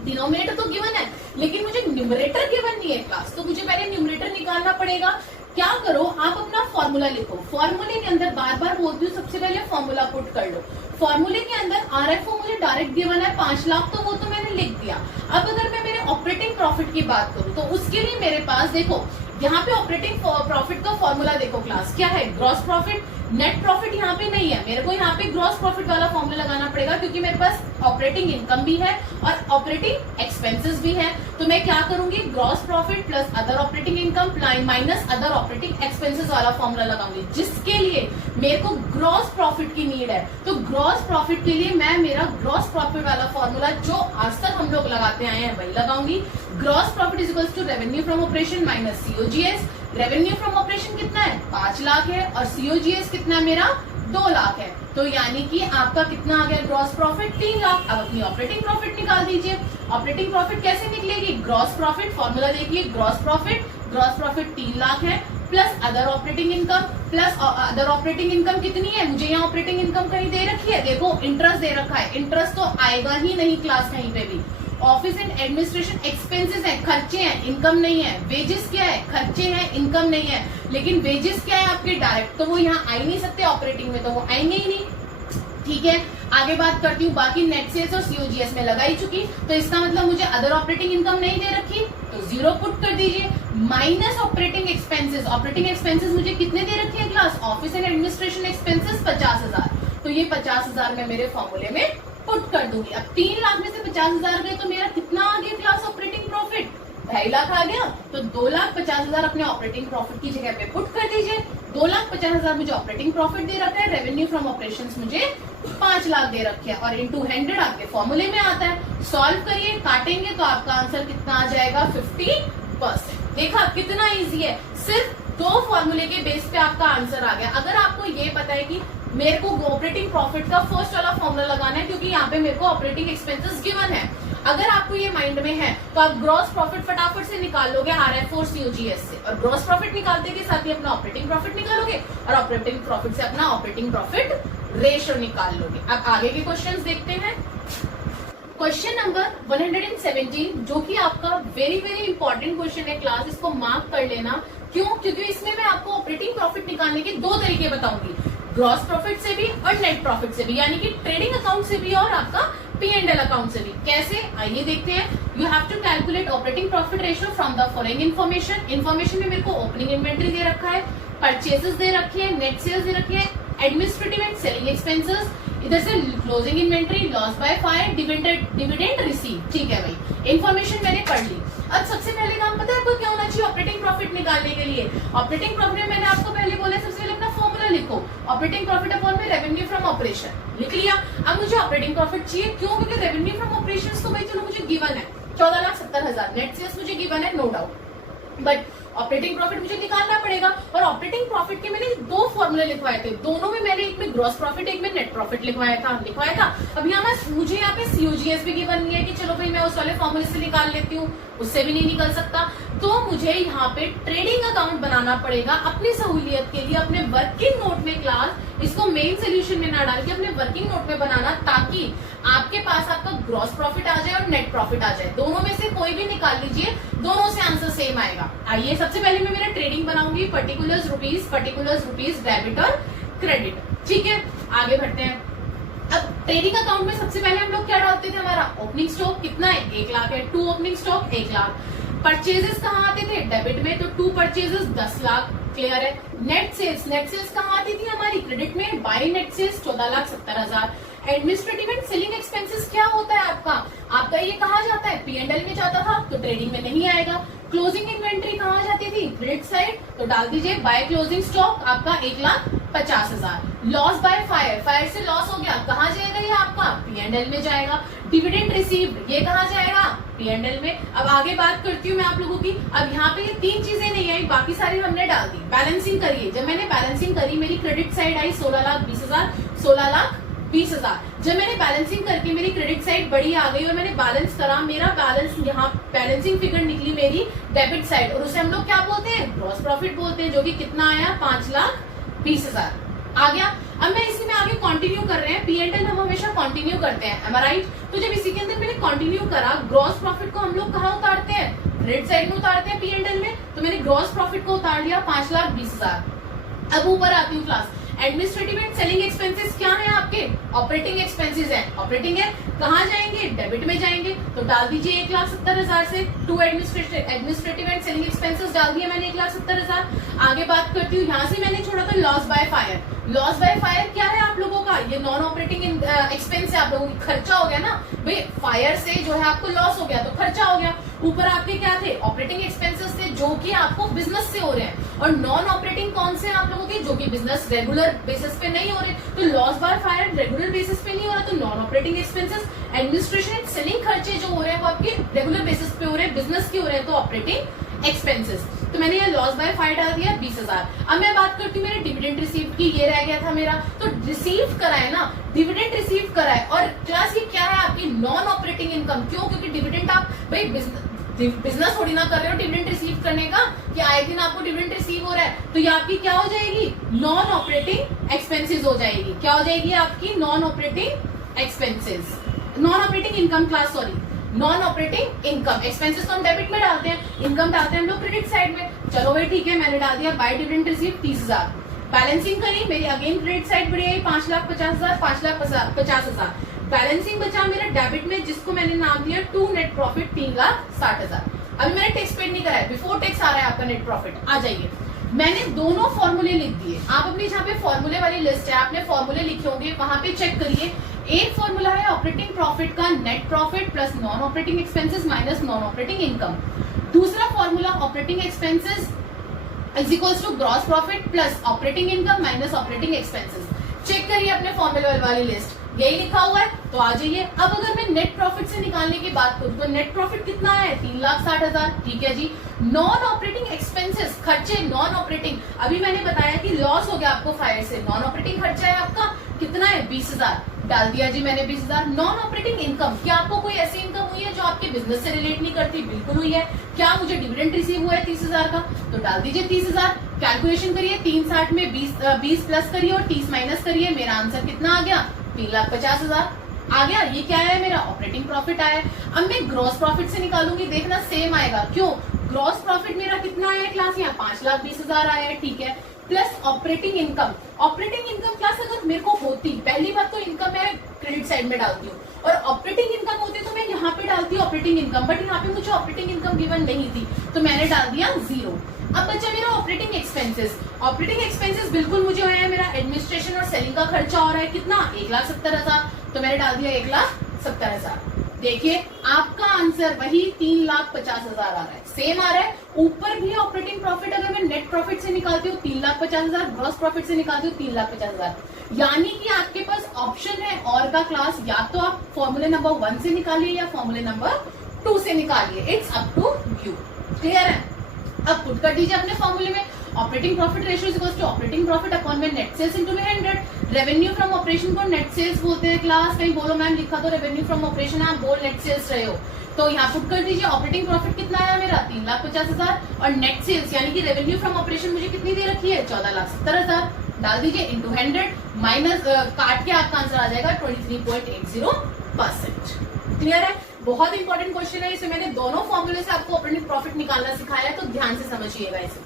डिनोमिनेटर तो गिवन है, लेकिन मुझे न्यूमरेटर गिवन नहीं है क्लास, तो मुझे पहले न्यूमरेटर निकालना पड़ेगा। क्या करो, आप अपना फॉर्मूला लिखो, फॉर्मूले के अंदर बार बार बोलती हूँ, सबसे पहले फॉर्मूला पुट कर लो। फॉर्मूले के अंदर आरएफओ मुझे डायरेक्ट गिवन है 5 लाख, तो वो तो मैंने लिख दिया। अब अगर मैं मेरे ऑपरेटिंग प्रॉफिट की बात करूँ, तो उसके लिए मेरे पास देखो, यहाँ पे ऑपरेटिंग प्रॉफिट का फॉर्मूला देखो क्लास, क्या है, ग्रॉस प्रॉफिट। नेट प्रॉफिट यहाँ पे नहीं है, मेरे को यहाँ पे ग्रॉस प्रॉफिट वाला फॉर्मूला लगाना पड़ेगा, क्योंकि मेरे पास ऑपरेटिंग इनकम भी है और ऑपरेटिंग एक्सपेंसेस भी है। तो मैं क्या करूंगी, gross profit plus other operating income minus other operating expenses वाला फॉर्मूला लगाऊंगी, जिसके लिए मेरे को ग्रॉस प्रॉफिट की नीड है। तो ग्रॉस प्रॉफिट के लिए मैं मेरा ग्रॉस प्रॉफिट वाला फॉर्मूला जो आज तक हम लोग लगाते आए हैं वही लगाऊंगी। Gross profit is equals to revenue from operation minus COGS. Revenue from operation कितना है, 5 लाख है, और सीओजीएस कितना मेरा 2 लाख है, तो यानी कि आपका कितना आ गया ग्रॉस प्रॉफिट, 3 लाख। अब अपनी ऑपरेटिंग प्रॉफिट निकाल दीजिए। ऑपरेटिंग प्रॉफिट कैसे निकलेगी, ग्रॉस प्रॉफिट, फॉर्मूला देखिए, ग्रॉस प्रॉफिट 3 लाख है, plus other operating income, plus other operating income कितनी है, मुझे यहाँ ऑपरेटिंग इनकम कहीं दे रखी है, देखो इंटरेस्ट दे रखा है, इंटरेस्ट तो आएगा ही नहीं क्लास कहीं पे भी। ऑफिस एंड एडमिनिस्ट्रेशन एक्सपेंसेस है, खर्चे हैं, इनकम नहीं है। वेजेस क्या है, खर्चे हैं, इनकम नहीं है। लेकिन वेजेस क्या है आपके डायरेक्ट, तो वो यहाँ आ ही नहीं सकते, ऑपरेटिंग में तो वो आएंगे ही नहीं। ठीक है, आगे बात करती हूँ, बाकी नेट सेल्स और सीओजीएस में लगाई चुकी, तो इसका मतलब मुझे अदर ऑपरेटिंग इनकम नहीं दे रखी, तो 0 पुट कर दीजिए। Minus operating expenses, operating expenses मुझे कितने दे रखे हैं class, office and administration expenses 50,000, तो ये 50,000 में मेरे फॉर्मूले में पुट कर दूंगी। अब 3 लाख में से 50,000 गए, तो मेरा कितना आ गया क्लास ऑपरेटिंग प्रॉफिट, 2.5 लाख आ गया, तो 2,50,000 अपने ऑपरेटिंग प्रॉफिट की जगह पे पुट कर दीजिए। 2,50,000 मुझे ऑपरेटिंग प्रॉफिट दे रखा है, रेवेन्यू फ्रॉम ऑपरेशंस मुझे 5 लाख दे रखे हैं, और इंटू 100 आपके फॉर्मूले में आता है। सॉल्व करिए, काटेंगे तो आपका आंसर कितना आ जाएगा, 50%। देखा कितना इजी है, सिर्फ 2 फॉर्मूले के बेस पे आपका आंसर आ गया। अगर आपको ये पता है कि मेरे को ऑपरेटिंग प्रॉफिट का फर्स्ट वाला फॉर्मूला लगाना है, क्योंकि यहाँ पे मेरे को ऑपरेटिंग एक्सपेंसेस गिवन है, अगर आपको ये माइंड में है तो आप ग्रॉस प्रॉफिट फटाफट से निकाल लोगे आरएफ और सीओजीएस से, और ग्रॉस प्रॉफिट निकालते के साथ ही अपना ऑपरेटिंग प्रॉफिट निकालोगे, और ऑपरेटिंग प्रॉफिट से अपना ऑपरेटिंग प्रॉफिट रेशियो निकाल लोगे। अब आगे के क्वेश्चंस देखते हैं। क्वेश्चन नंबर 117, जो कि आपका वेरी वेरी इंपॉर्टेंट क्वेश्चन है क्लास, इसको मार्क कर लेना। क्यों, क्योंकि इसमें मैं आपको ऑपरेटिंग प्रॉफिट निकालने के 2 तरीके बताऊंगी, ग्रॉस प्रॉफिट से भी और नेट प्रॉफिट से भी, यानी कि ट्रेडिंग अकाउंट से भी और आपका P&L अकाउंट से भी। कैसे, आइए देखते हैं। You have to calculate operating profit ratio from the following information में मेरे को ओपनिंग इन्वेंट्री दे रखा है, परचेजेस दे रखी है, नेट सेल्स दे रखी है, एडमिनिस्ट्रेटिव एंड सेलिंग एक्सपेंसेस, इधर से closing inventory, loss by fire, dividend receive. ठीक है भाई, इन्फॉर्मेशन मैंने पढ़ ली। अब सबसे पहले काम पता है आपको क्या होना चाहिए ऑपरेटिंग प्रॉफिट निकालने के लिए? ऑपरेटिंग प्रॉफिट में मैंने आपको पहले बोला सबसे पहले अपना फॉर्मूला लिखो, ऑपरेटिंग प्रॉफिट अपॉन में रेवेन्यू फ्रॉम ऑपरेशन, लिख लिया। अब मुझे ऑपरेटिंग प्रॉफिट चाहिए, क्यों? क्योंकि रेवेन्यू फ्रॉम ऑपरेशंस तो भाई चलो मुझे गिवन है 14,70,000, नेट सेल्स मुझे गिवन है, no doubt, but operating profit मुझे निकालना पड़ेगा। और ऑपरेटिंग प्रॉफिट के मैंने दो फॉर्मूले लिखवाए थे, दोनों में मैंने एक में ग्रॉस प्रॉफिट एक में नेट प्रॉफिट लिखवाया था। अब यहाँ मुझे यहाँ पे COGS भी गिवन नहीं है कि चलो भाई मैं उस वाले फॉर्मूले से निकाल लेती हूँ, उससे भी नहीं निकल सकता। तो मुझे यहाँ पे ट्रेडिंग अकाउंट बनाना पड़ेगा अपनी सहूलियत के लिए, अपने वर्किंग नोट में क्लास, इसको मेन सोल्यूशन में ना डाल के अपने वर्किंग नोट में बनाना, ताकि आपके पास आपका ग्रॉस प्रॉफिट आ जाए और नेट प्रॉफिट आ जाए। दोनों में से कोई भी निकाल लीजिए, दोनों से आंसर सेम आएगा। आइए सबसे पहले मैं मेरा ट्रेडिंग बनाऊंगी, पर्टिकुलर्स रुपीज डेबिट और क्रेडिट। ठीक है, आगे बढ़ते हैं। अब ट्रेडिंग अकाउंट में सबसे पहले हम लोग क्या डालते थे? हमारा ओपनिंग स्टॉक कितना है? 1 लाख है, to opening stock 1 lakh. Purchases कहाँ आते थे? डेबिट में, तो 2 परचेजेस 10 लाख, क्लियर है। नेट सेल्स कहाँ आती थी हमारी? क्रेडिट में, by net sales 14,70,000। Administrative and selling expenses क्या होता है आपका ये कहाँ जाता है? P&L में जाता था, तो ट्रेडिंग में नहीं आएगा। क्लोजिंग इन्वेंट्री कहाँ जाती थी? क्रेडिट साइड, तो डाल दीजिए बाय क्लोजिंग स्टॉक आपका 1,50,000। लॉस बाय फायर से लॉस हो गया, कहाँ जाएगा ये आपका? P&L में जाएगा। डिविडेंड रिसीव्ड, ये कहाँ जाएगा? P&L में। अब आगे बात करती हूँ मैं आप लोगों की। अब यहाँ पे ये 3 चीजें नहीं आई, बाकी सारी हमने डाल दी। बैलेंसिंग करिए, जब मैंने बैलेंसिंग करी मेरी क्रेडिट साइड आई 16,20,000, 16,20,000। जब मैंने बैलेंसिंग करके मेरी क्रेडिट साइड बड़ी आ गई और मैंने बैलेंस करा, मेरा बैलेंस यहाँ बैलेंसिंग फिगर निकली मेरी डेबिट साइड, और उसे हम लोग क्या बोलते हैं? ग्रॉस प्रॉफिट बोलते हैं, जो कि कितना आया? 5,20,000 आ गया। अब मैं इसी में आगे कंटिन्यू कर रहे हैं, P&L हम हमेशा कंटिन्यू करते हैं, am I right? तो जब इसी के अंदर मैंने कंटिन्यू करा, ग्रॉस प्रॉफिट को हम लोग कहाँ उतारते हैं? क्रेडिट साइड में उतारते हैं P&L में, तो मैंने ग्रॉस प्रॉफिट को उतार लिया 5,20,000। अब ऊपर आती हूँ class. Administrative and selling expenses क्या है आपके? ऑपरेटिंग एक्सपेंसेस है, ऑपरेटिंग है, कहाँ जाएंगे? डेबिट में जाएंगे, तो डाल दीजिए 1,70,000 से 2 एडमिनिस्ट्रेटिव एंड सेलिंग एक्सपेंसेस डाल दिए मैंने 1,70,000। आगे बात करती हूँ, यहाँ से मैंने छोड़ा था loss by fire. Loss by fire क्या है आप लोगों का? ये नॉन ऑपरेटिंग एक्सपेंस है, आप लोगों की खर्चा हो गया ना भाई, फायर से जो है आपको लॉस हो गया तो खर्चा हो गया। ऊपर आपके क्या थे? ऑपरेटिंग एक्सपेंसेस थे, जो कि आपको बिजनेस से हो रहे हैं, और नॉन ऑपरेटिंग कौन से आप लोगों के? जो कि बिजनेस रेगुलर बेसिस पे नहीं हो रहे। तो loss by fire regular basis पे नहीं हो रहा, तो non operating expenses. Administration and selling खर्चे जो हो रहे हैं वो आपके रेगुलर बेसिस पे हो रहे हैं, बिजनेस के हो रहे हैं, तो ऑपरेटिंग एक्सपेंसेस। तो मैंने ये लॉस बाय फायर डाल दिया 20,000। अब मैं बात करती हूँ मेरे डिविडेंड रिसीव की, ये रह गया था मेरा, तो रिसीव करा है ना, डिविडेंड रिसीव करा है। और क्लास ये क्या है आपकी? Non operating income. क्यों? क्योंकि डिविडेंड आप भाई बिजनेस थोड़ी ना कर रहे हो डिविडेंड रिसीव करने का, कि आए दिन आपको डिविडेंड रिसीव हो रहा है, तो ये आपकी क्या हो जाएगी? नॉन ऑपरेटिंग एक्सपेंसेस हो जाएगी। क्या हो जाएगी आपकी? Non operating expenses, non operating income class, sorry, non operating income. Expenses तो हम डेबिट में डालते हैं, इनकम डालते हैं हम लोग क्रेडिट साइड में। चलो भाई ठीक है, मैंने डाल दिया बाय डिविडेंड रिसीव 30,000। बैलेंसिंग करी, मेरी अगेन क्रेडिट साइड बढ़ी आई 5,50,000, 5,50,000। बैलेंसिंग बचा मेरा डेबिट में, जिसको मैंने नाम दिया टू नेट प्रॉफिट 3,60,000। अभी मैंने टैक्स पेड नहीं करा है, बिफोर टैक्स आ रहा है आपका नेट प्रॉफिट। आ जाइए, मैंने दोनों फॉर्मूले लिख दिए। आप अपनी जहाँ पे फॉर्मूले वाली लिस्ट है, आपने फॉर्मूले लिखे होंगे, वहां पे चेक करिए। एक फॉर्मूला है ऑपरेटिंग प्रॉफिट का, net profit plus non operating expenses minus non operating income. दूसरा formula operating expenses is equals to gross profit plus operating income minus operating expenses. Check करिए अपने फॉर्मूले वाली लिस्ट, यही लिखा हुआ है, तो आ जाइए। अब अगर मैं नेट प्रॉफिट से निकालने की बात करूं तो नेट प्रॉफिट कितना है? 3,60,000। ठीक है जी। नॉन ऑपरेटिंग एक्सपेंसेस, खर्चे नॉन ऑपरेटिंग, अभी मैंने बताया कि लॉस हो गया आपको फायर से, नॉन ऑपरेटिंग खर्चा है आपका कितना है? 20,000। डाल दिया जी मैंने 20,000। नॉन ऑपरेटिंग इनकम, क्या आपको कोई ऐसी इनकम हुई है जो आपके बिजनेस से रिलेट नहीं करती? बिल्कुल हुई है। क्या मुझे डिविडेंड रिसीव हुआ है 30,000 का? तो डाल दीजिए 30,000। कैलकुलेशन करिए, 360 में 20 प्लस करिए और 30 माइनस करिए, मेरा आंसर कितना आ गया? 3,50,000 आ गया। ये क्या है? मेरा ऑपरेटिंग प्रॉफिट आया। अब मैं ग्रॉस प्रॉफिट से निकालूंगी, देखना सेम आएगा। क्यों? ग्रॉस प्रॉफिट मेरा कितना आया क्लास? यहाँ 5,20,000 आया है। ठीक है, plus operating income. Operating income class अगर मेरे को होती, पहली बात तो इनकम मैं क्रेडिट साइड में डालती हूँ, और ऑपरेटिंग इनकम होती तो मैं यहाँ पे डालती हूँ ऑपरेटिंग इनकम, बट यहाँ पे मुझे ऑपरेटिंग इनकम गिवन नहीं थी तो मैंने डाल दिया 0। अब बच्चा मेरा ऑपरेटिंग एक्सपेंसेस। ऑपरेटिंग एक्सपेंसेस बिल्कुल मुझे है, मेरा एडमिनिस्ट्रेशन और सेलिंग का खर्चा हो रहा है कितना, 1,70,000, तो मैंने डाल दिया 1,70,000। देखिए आपका आंसर वही 3,50,000 आ रहा है, सेम आ रहा है। ऊपर भी ऑपरेटिंग प्रॉफिट अगर मैं नेट प्रॉफिट से निकालती हूँ 3,50,000, ग्रॉस प्रॉफिट से निकालती हूँ 3,50,000। यानी कि आपके पास ऑप्शन है और का क्लास, या तो आप फॉर्मूले नंबर 1 से निकालिए या फॉर्मूले नंबर 2 से निकालिए, it's up to you. Clear है? अब पुट कर दीजिए अपने फॉर्मूले में, operating profit ratio equals to operating profit upon में नेट सेल्स इनटू में 100। रेवेन्यू फ्रॉम ऑपरेशन को नेट सेल्स बोलते हैं क्लास, कहीं बोलो मैम लिखा तो रेवेन्यू फ्रॉम ऑपरेशन, आप बोल नेट सेल्स रहे हो, तो यहाँ पुट कर दीजिए ऑपरेटिंग प्रॉफिट कितना आया मेरा 3,50,000, और नेट सेल्स यानी कि रेवेन्यू फ्रॉम ऑपरेशन मुझे कितनी दे रखी है 14,70,000, डाल दीजिए इंटू 100 माइनस काट के आपका आंसर आ जाएगा 23.80%। क्लियर है? बहुत इंपॉर्टेंट क्वेश्चन है, इसे मैंने दोनों फॉर्मूले से आपको ऑपरेटिंग प्रॉफिट निकालना सिखाया है, तो ध्यान से समझिएगा इसे।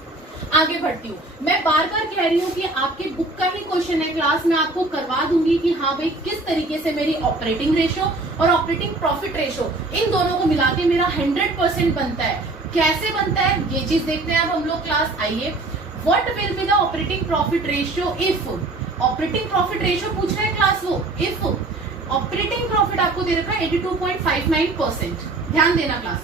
आगे बढ़ती हूँ, मैं बार बार कह रही हूँ कि आपके बुक का ही क्वेश्चन है क्लास, मैं आपको करवा दूंगी कि हाँ भाई किस तरीके से मेरी ऑपरेटिंग रेशो और ऑपरेटिंग प्रॉफिट रेशो इन दोनों को मिला के मेरा 100% बनता है। कैसे बनता है ये चीज देखते हैं अब हम लोग क्लास। आइए, what will be the operating profit ratio if, operating profit ratio पूछ रहे हैं क्लास वो, इफ ऑपरेटिंग प्रॉफिट आपको दे रखा है 82.59%। ध्यान देना क्लास,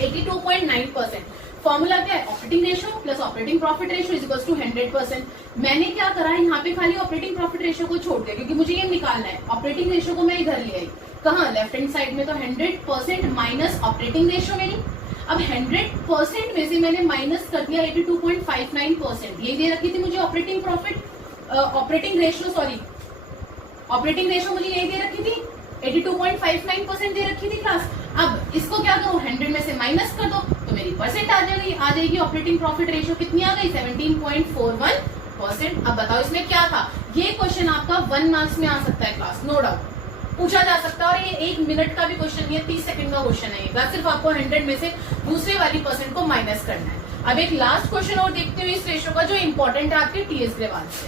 82.9%। फॉर्मूला क्या है, operating ratio plus operating profit ratio is equals to 100%। मैंने क्या करा है, यहाँ पे खाली ऑपरेटिंग प्रॉफिट रेशियो को छोड़ दिया क्योंकि मुझे ये निकालना है। ऑपरेटिंग रेशियो को मैं इधर ले आई, कहाँ, लेफ्ट हैंड साइड में, तो 100% माइनस ऑपरेटिंग रेशियो मेरी। अब 100% में से मैंने माइनस कर दिया 82.59%, ये दे रखी थी मुझे operating profit, operating ratio, sorry operating ratio मुझे यही दे रखी थी 82.59% दे रखी थी क्लास। अब इसको क्या करो, 100 में से माइनस कर दो तो मेरी परसेंट आ जाएगी ऑपरेटिंग प्रॉफिट रेशियो कितनी आ गई 17.41%। अब बताओ इसमें क्या था, ये क्वेश्चन आपका 1 मार्क्स में आ सकता है क्लास, नो डाउट पूछा जा सकता है, और ये 1 मिनट का भी क्वेश्चन नहीं है, 30 सेकंड का क्वेश्चन है ये, सिर्फ आपको 100 में से दूसरे वाली परसेंट को माइनस करना है। अब एक लास्ट क्वेश्चन और देखते हुए इस रेशियो का जो इंपॉर्टेंट है आपके टीएस ग्रेवाल से।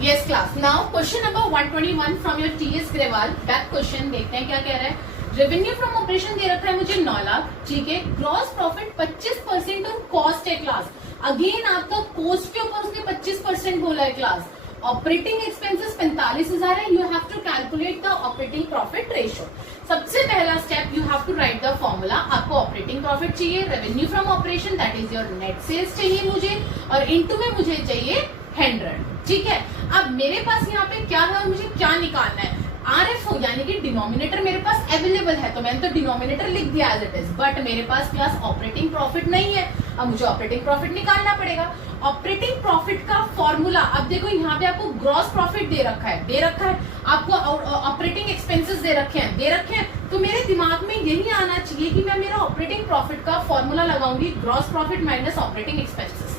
Yes class. Now question number 121 from your TS Grewal. Back question देखते हैं क्या कह रहा है। रेवेन्यू फ्रॉम ऑपरेशन दे रखा है मुझे 9 लाख, ठीक है। ग्रॉस प्रॉफिट 25% और कॉस्ट है क्लास। अगेन आपका कॉस्ट के ऊपर उसने 25% बोला है क्लास। ऑपरेटिंग एक्सपेंसेस 45,000 है। You have to calculate the operating profit ratio. सबसे पहला step you have to write the formula. आपको ऑपरेटिंग प्रॉफिट चाहिए, revenue from operation that is your net sales चाहिए मुझे, और इनटू में मुझे चाहिए 100, ठीक है। अब मेरे पास यहाँ पे क्या है और मुझे क्या निकालना है, RFO यानी कि डिनोमिनेटर मेरे पास अवेलेबल है, तो मैंने तो डिनोमिनेटर लिख दिया एज इट इज, बट मेरे पास क्लास ऑपरेटिंग प्रॉफिट नहीं है। अब मुझे ऑपरेटिंग प्रॉफिट निकालना पड़ेगा। ऑपरेटिंग प्रॉफिट का फॉर्मूला, अब देखो यहाँ पे आपको ग्रॉस प्रॉफिट दे रखा है, आपको ऑपरेटिंग एक्सपेंसेस दे रखे हैं, तो मेरे दिमाग में यही आना चाहिए कि मैं मेरा ऑपरेटिंग प्रॉफिट का फॉर्मूला लगाऊंगी gross profit minus operating expenses,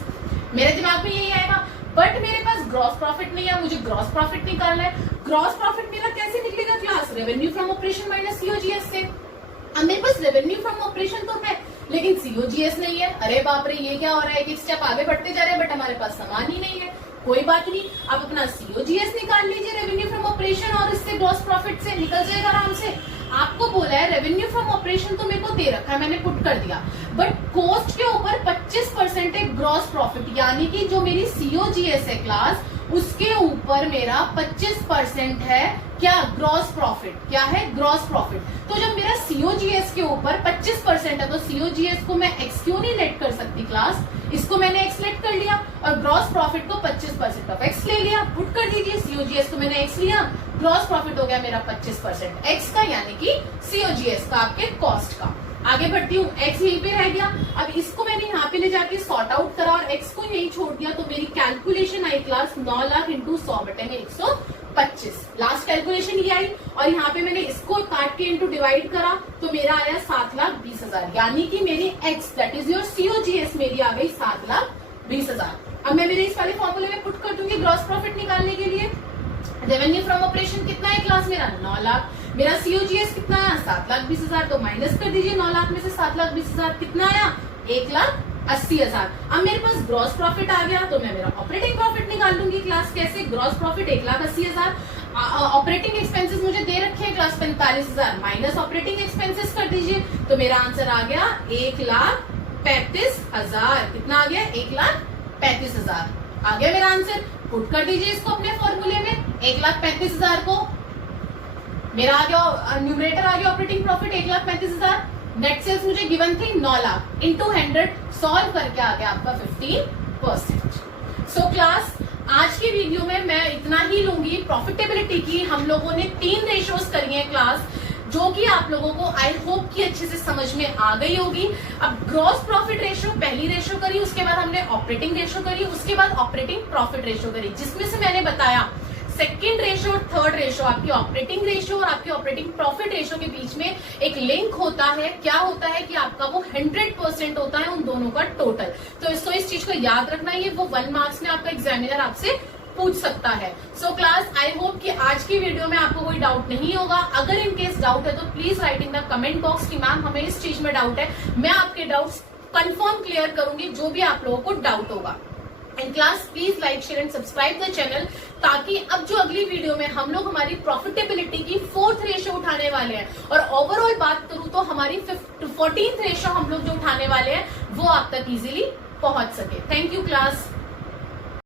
मेरे दिमाग में यही आएगा। बट मेरे पास ग्रॉस प्रॉफिट नहीं है, मुझे ग्रॉस प्रॉफिट निकालना है। ग्रॉस प्रॉफिट मेरा कैसे निकलेगा class, revenue from operation minus COGS से। अब मेरे पास रेवेन्यू फ्रॉम ऑपरेशन तो है लेकिन सीओजीएस नहीं है। अरे बाप रे, ये क्या हो रहा है, एक स्टेप आगे बढ़ते जा रहे हैं बट हमारे पास सामान ही नहीं है। कोई बात नहीं, आप अपना सीओजीएस निकाल लीजिए रेवेन्यू फ्रॉम ऑपरेशन, और इससे ग्रॉस प्रॉफिट से निकल जाएगा आराम से। आपको बोला है रेवेन्यू फ्रॉम ऑपरेशन तो मेरे को दे रखा है, मैंने पुट कर दिया, बट कॉस्ट के ऊपर 25% है ग्रॉस प्रॉफिट, यानी कि जो मेरी सीओजीएस है क्लास उसके ऊपर मेरा 25% है क्या, ग्रॉस प्रॉफिट। क्या है, ग्रॉस प्रॉफिट। तो जब मेरा सीओजीएस के ऊपर 25% है तो सीओजीएस को मैं एक्स क्यों नहीं लेट कर सकती क्लास, इसको मैंने एक्स लेट कर लिया और ग्रॉस प्रॉफिट को 25% ऑफ एक्स ले लिया। पुट कर दीजिए, सीओजीएस को मैंने एक्स लिया, ग्रॉस प्रॉफिट हो गया मेरा 25% एक्स का, यानी कि सीओजीएस का आपके कॉस्ट का। आगे बढ़ती हूँ, एक्स यहीं पे रह गया। अब इसको मैंने यहाँ पे ले जाके सॉर्ट आउट करा और एक्स को यहीं छोड़ दिया, तो मेरी calculation I class 9 lakh into 100 बटे में 125। लास्ट कैलकुलेशन ये आई, और यहाँ पे मैंने इसको काट के इंटू डिवाइड करा तो मेरा आया 7,20,000, यानी कि मेरी x that is your COGS मेरी आ गई 7,20,000। अब मैं मेरे इस वाले फॉर्मूले में पुट कर दूंगी ग्रॉस प्रॉफिट निकालने के लिए। रेवेन्यू फ्रॉम ऑपरेशन कितना है क्लास मेरा 9 लाख, मेरा सीओजीएस कितना आया 7,20,000, तो माइनस कर दीजिए 9 लाख में से 7,20,000 कितना आया 1,00,000 80,000। अब मेरे पास ग्रॉस प्रॉफिट आ गया तो मैं मेरा ऑपरेटिंग प्रॉफिट निकाल लूंगी क्लास। कैसे? ग्रॉस प्रॉफिट 1,80,000, ऑपरेटिंग एक्सपेंसेस मुझे दे रखे हैं क्लास 45,000 माइनस ऑपरेटिंग एक्सपेंसेस कर दीजिए, तो मेरा आंसर आ गया 1,35,000। कितना आ गया? 1,35,000 आ गया मेरा आंसर। पुट कर दीजिए इसको अपने फॉर्मूले में। 1,35,000 को मेरा आ गया, न्यूमरेटर आ गया ऑपरेटिंग प्रॉफिट 1,35,000, नेट सेल्स मुझे गिवन थी 9 लाख इंटू 100, सॉल्व करके आ गया आपका 15%। सो क्लास आज की वीडियो में मैं इतना ही लूंगी। प्रॉफिटेबिलिटी की हम लोगों ने 3 रेशोज करी है क्लास, जो कि आप लोगों को आई होप कि अच्छे से समझ में आ गई होगी। अब ग्रॉस प्रॉफिट रेशो पहली रेशो करी, उसके बाद हमने ऑपरेटिंग रेशो करी, उसके बाद ऑपरेटिंग प्रॉफिट रेशो करी, जिसमें से मैंने बताया सेकेंड रेशो और थर्ड रेशो, आपकी ऑपरेटिंग रेशो और आपकी ऑपरेटिंग प्रॉफिट रेशो के बीच में एक लिंक होता है। क्या होता है कि आपका वो 100% होता है उन दोनों का टोटल। तो इस चीज को याद रखना, ये वो 1 मार्क्स में आपका एग्जामिनर आपसे पूछ सकता है। सो क्लास आई होप कि आज की वीडियो में आपको कोई डाउट नहीं होगा। अगर इन केस डाउट है तो please right in the comment box कि मैम हमें इस चीज में डाउट है, मैं आपके डाउट्स कंफर्म क्लियर करूंगी जो भी आप लोगों को डाउट होगा। And class please like share and subscribe the channel, ताकि अब जो अगली वीडियो में हम लोग हमारी प्रॉफिटेबिलिटी की 4th रेशो उठाने वाले हैं, और ओवरऑल बात करूं तो हमारी 14th रेशो हम लोग जो उठाने वाले हैं वो आप तक इजीली पहुंच सके। Thank you class.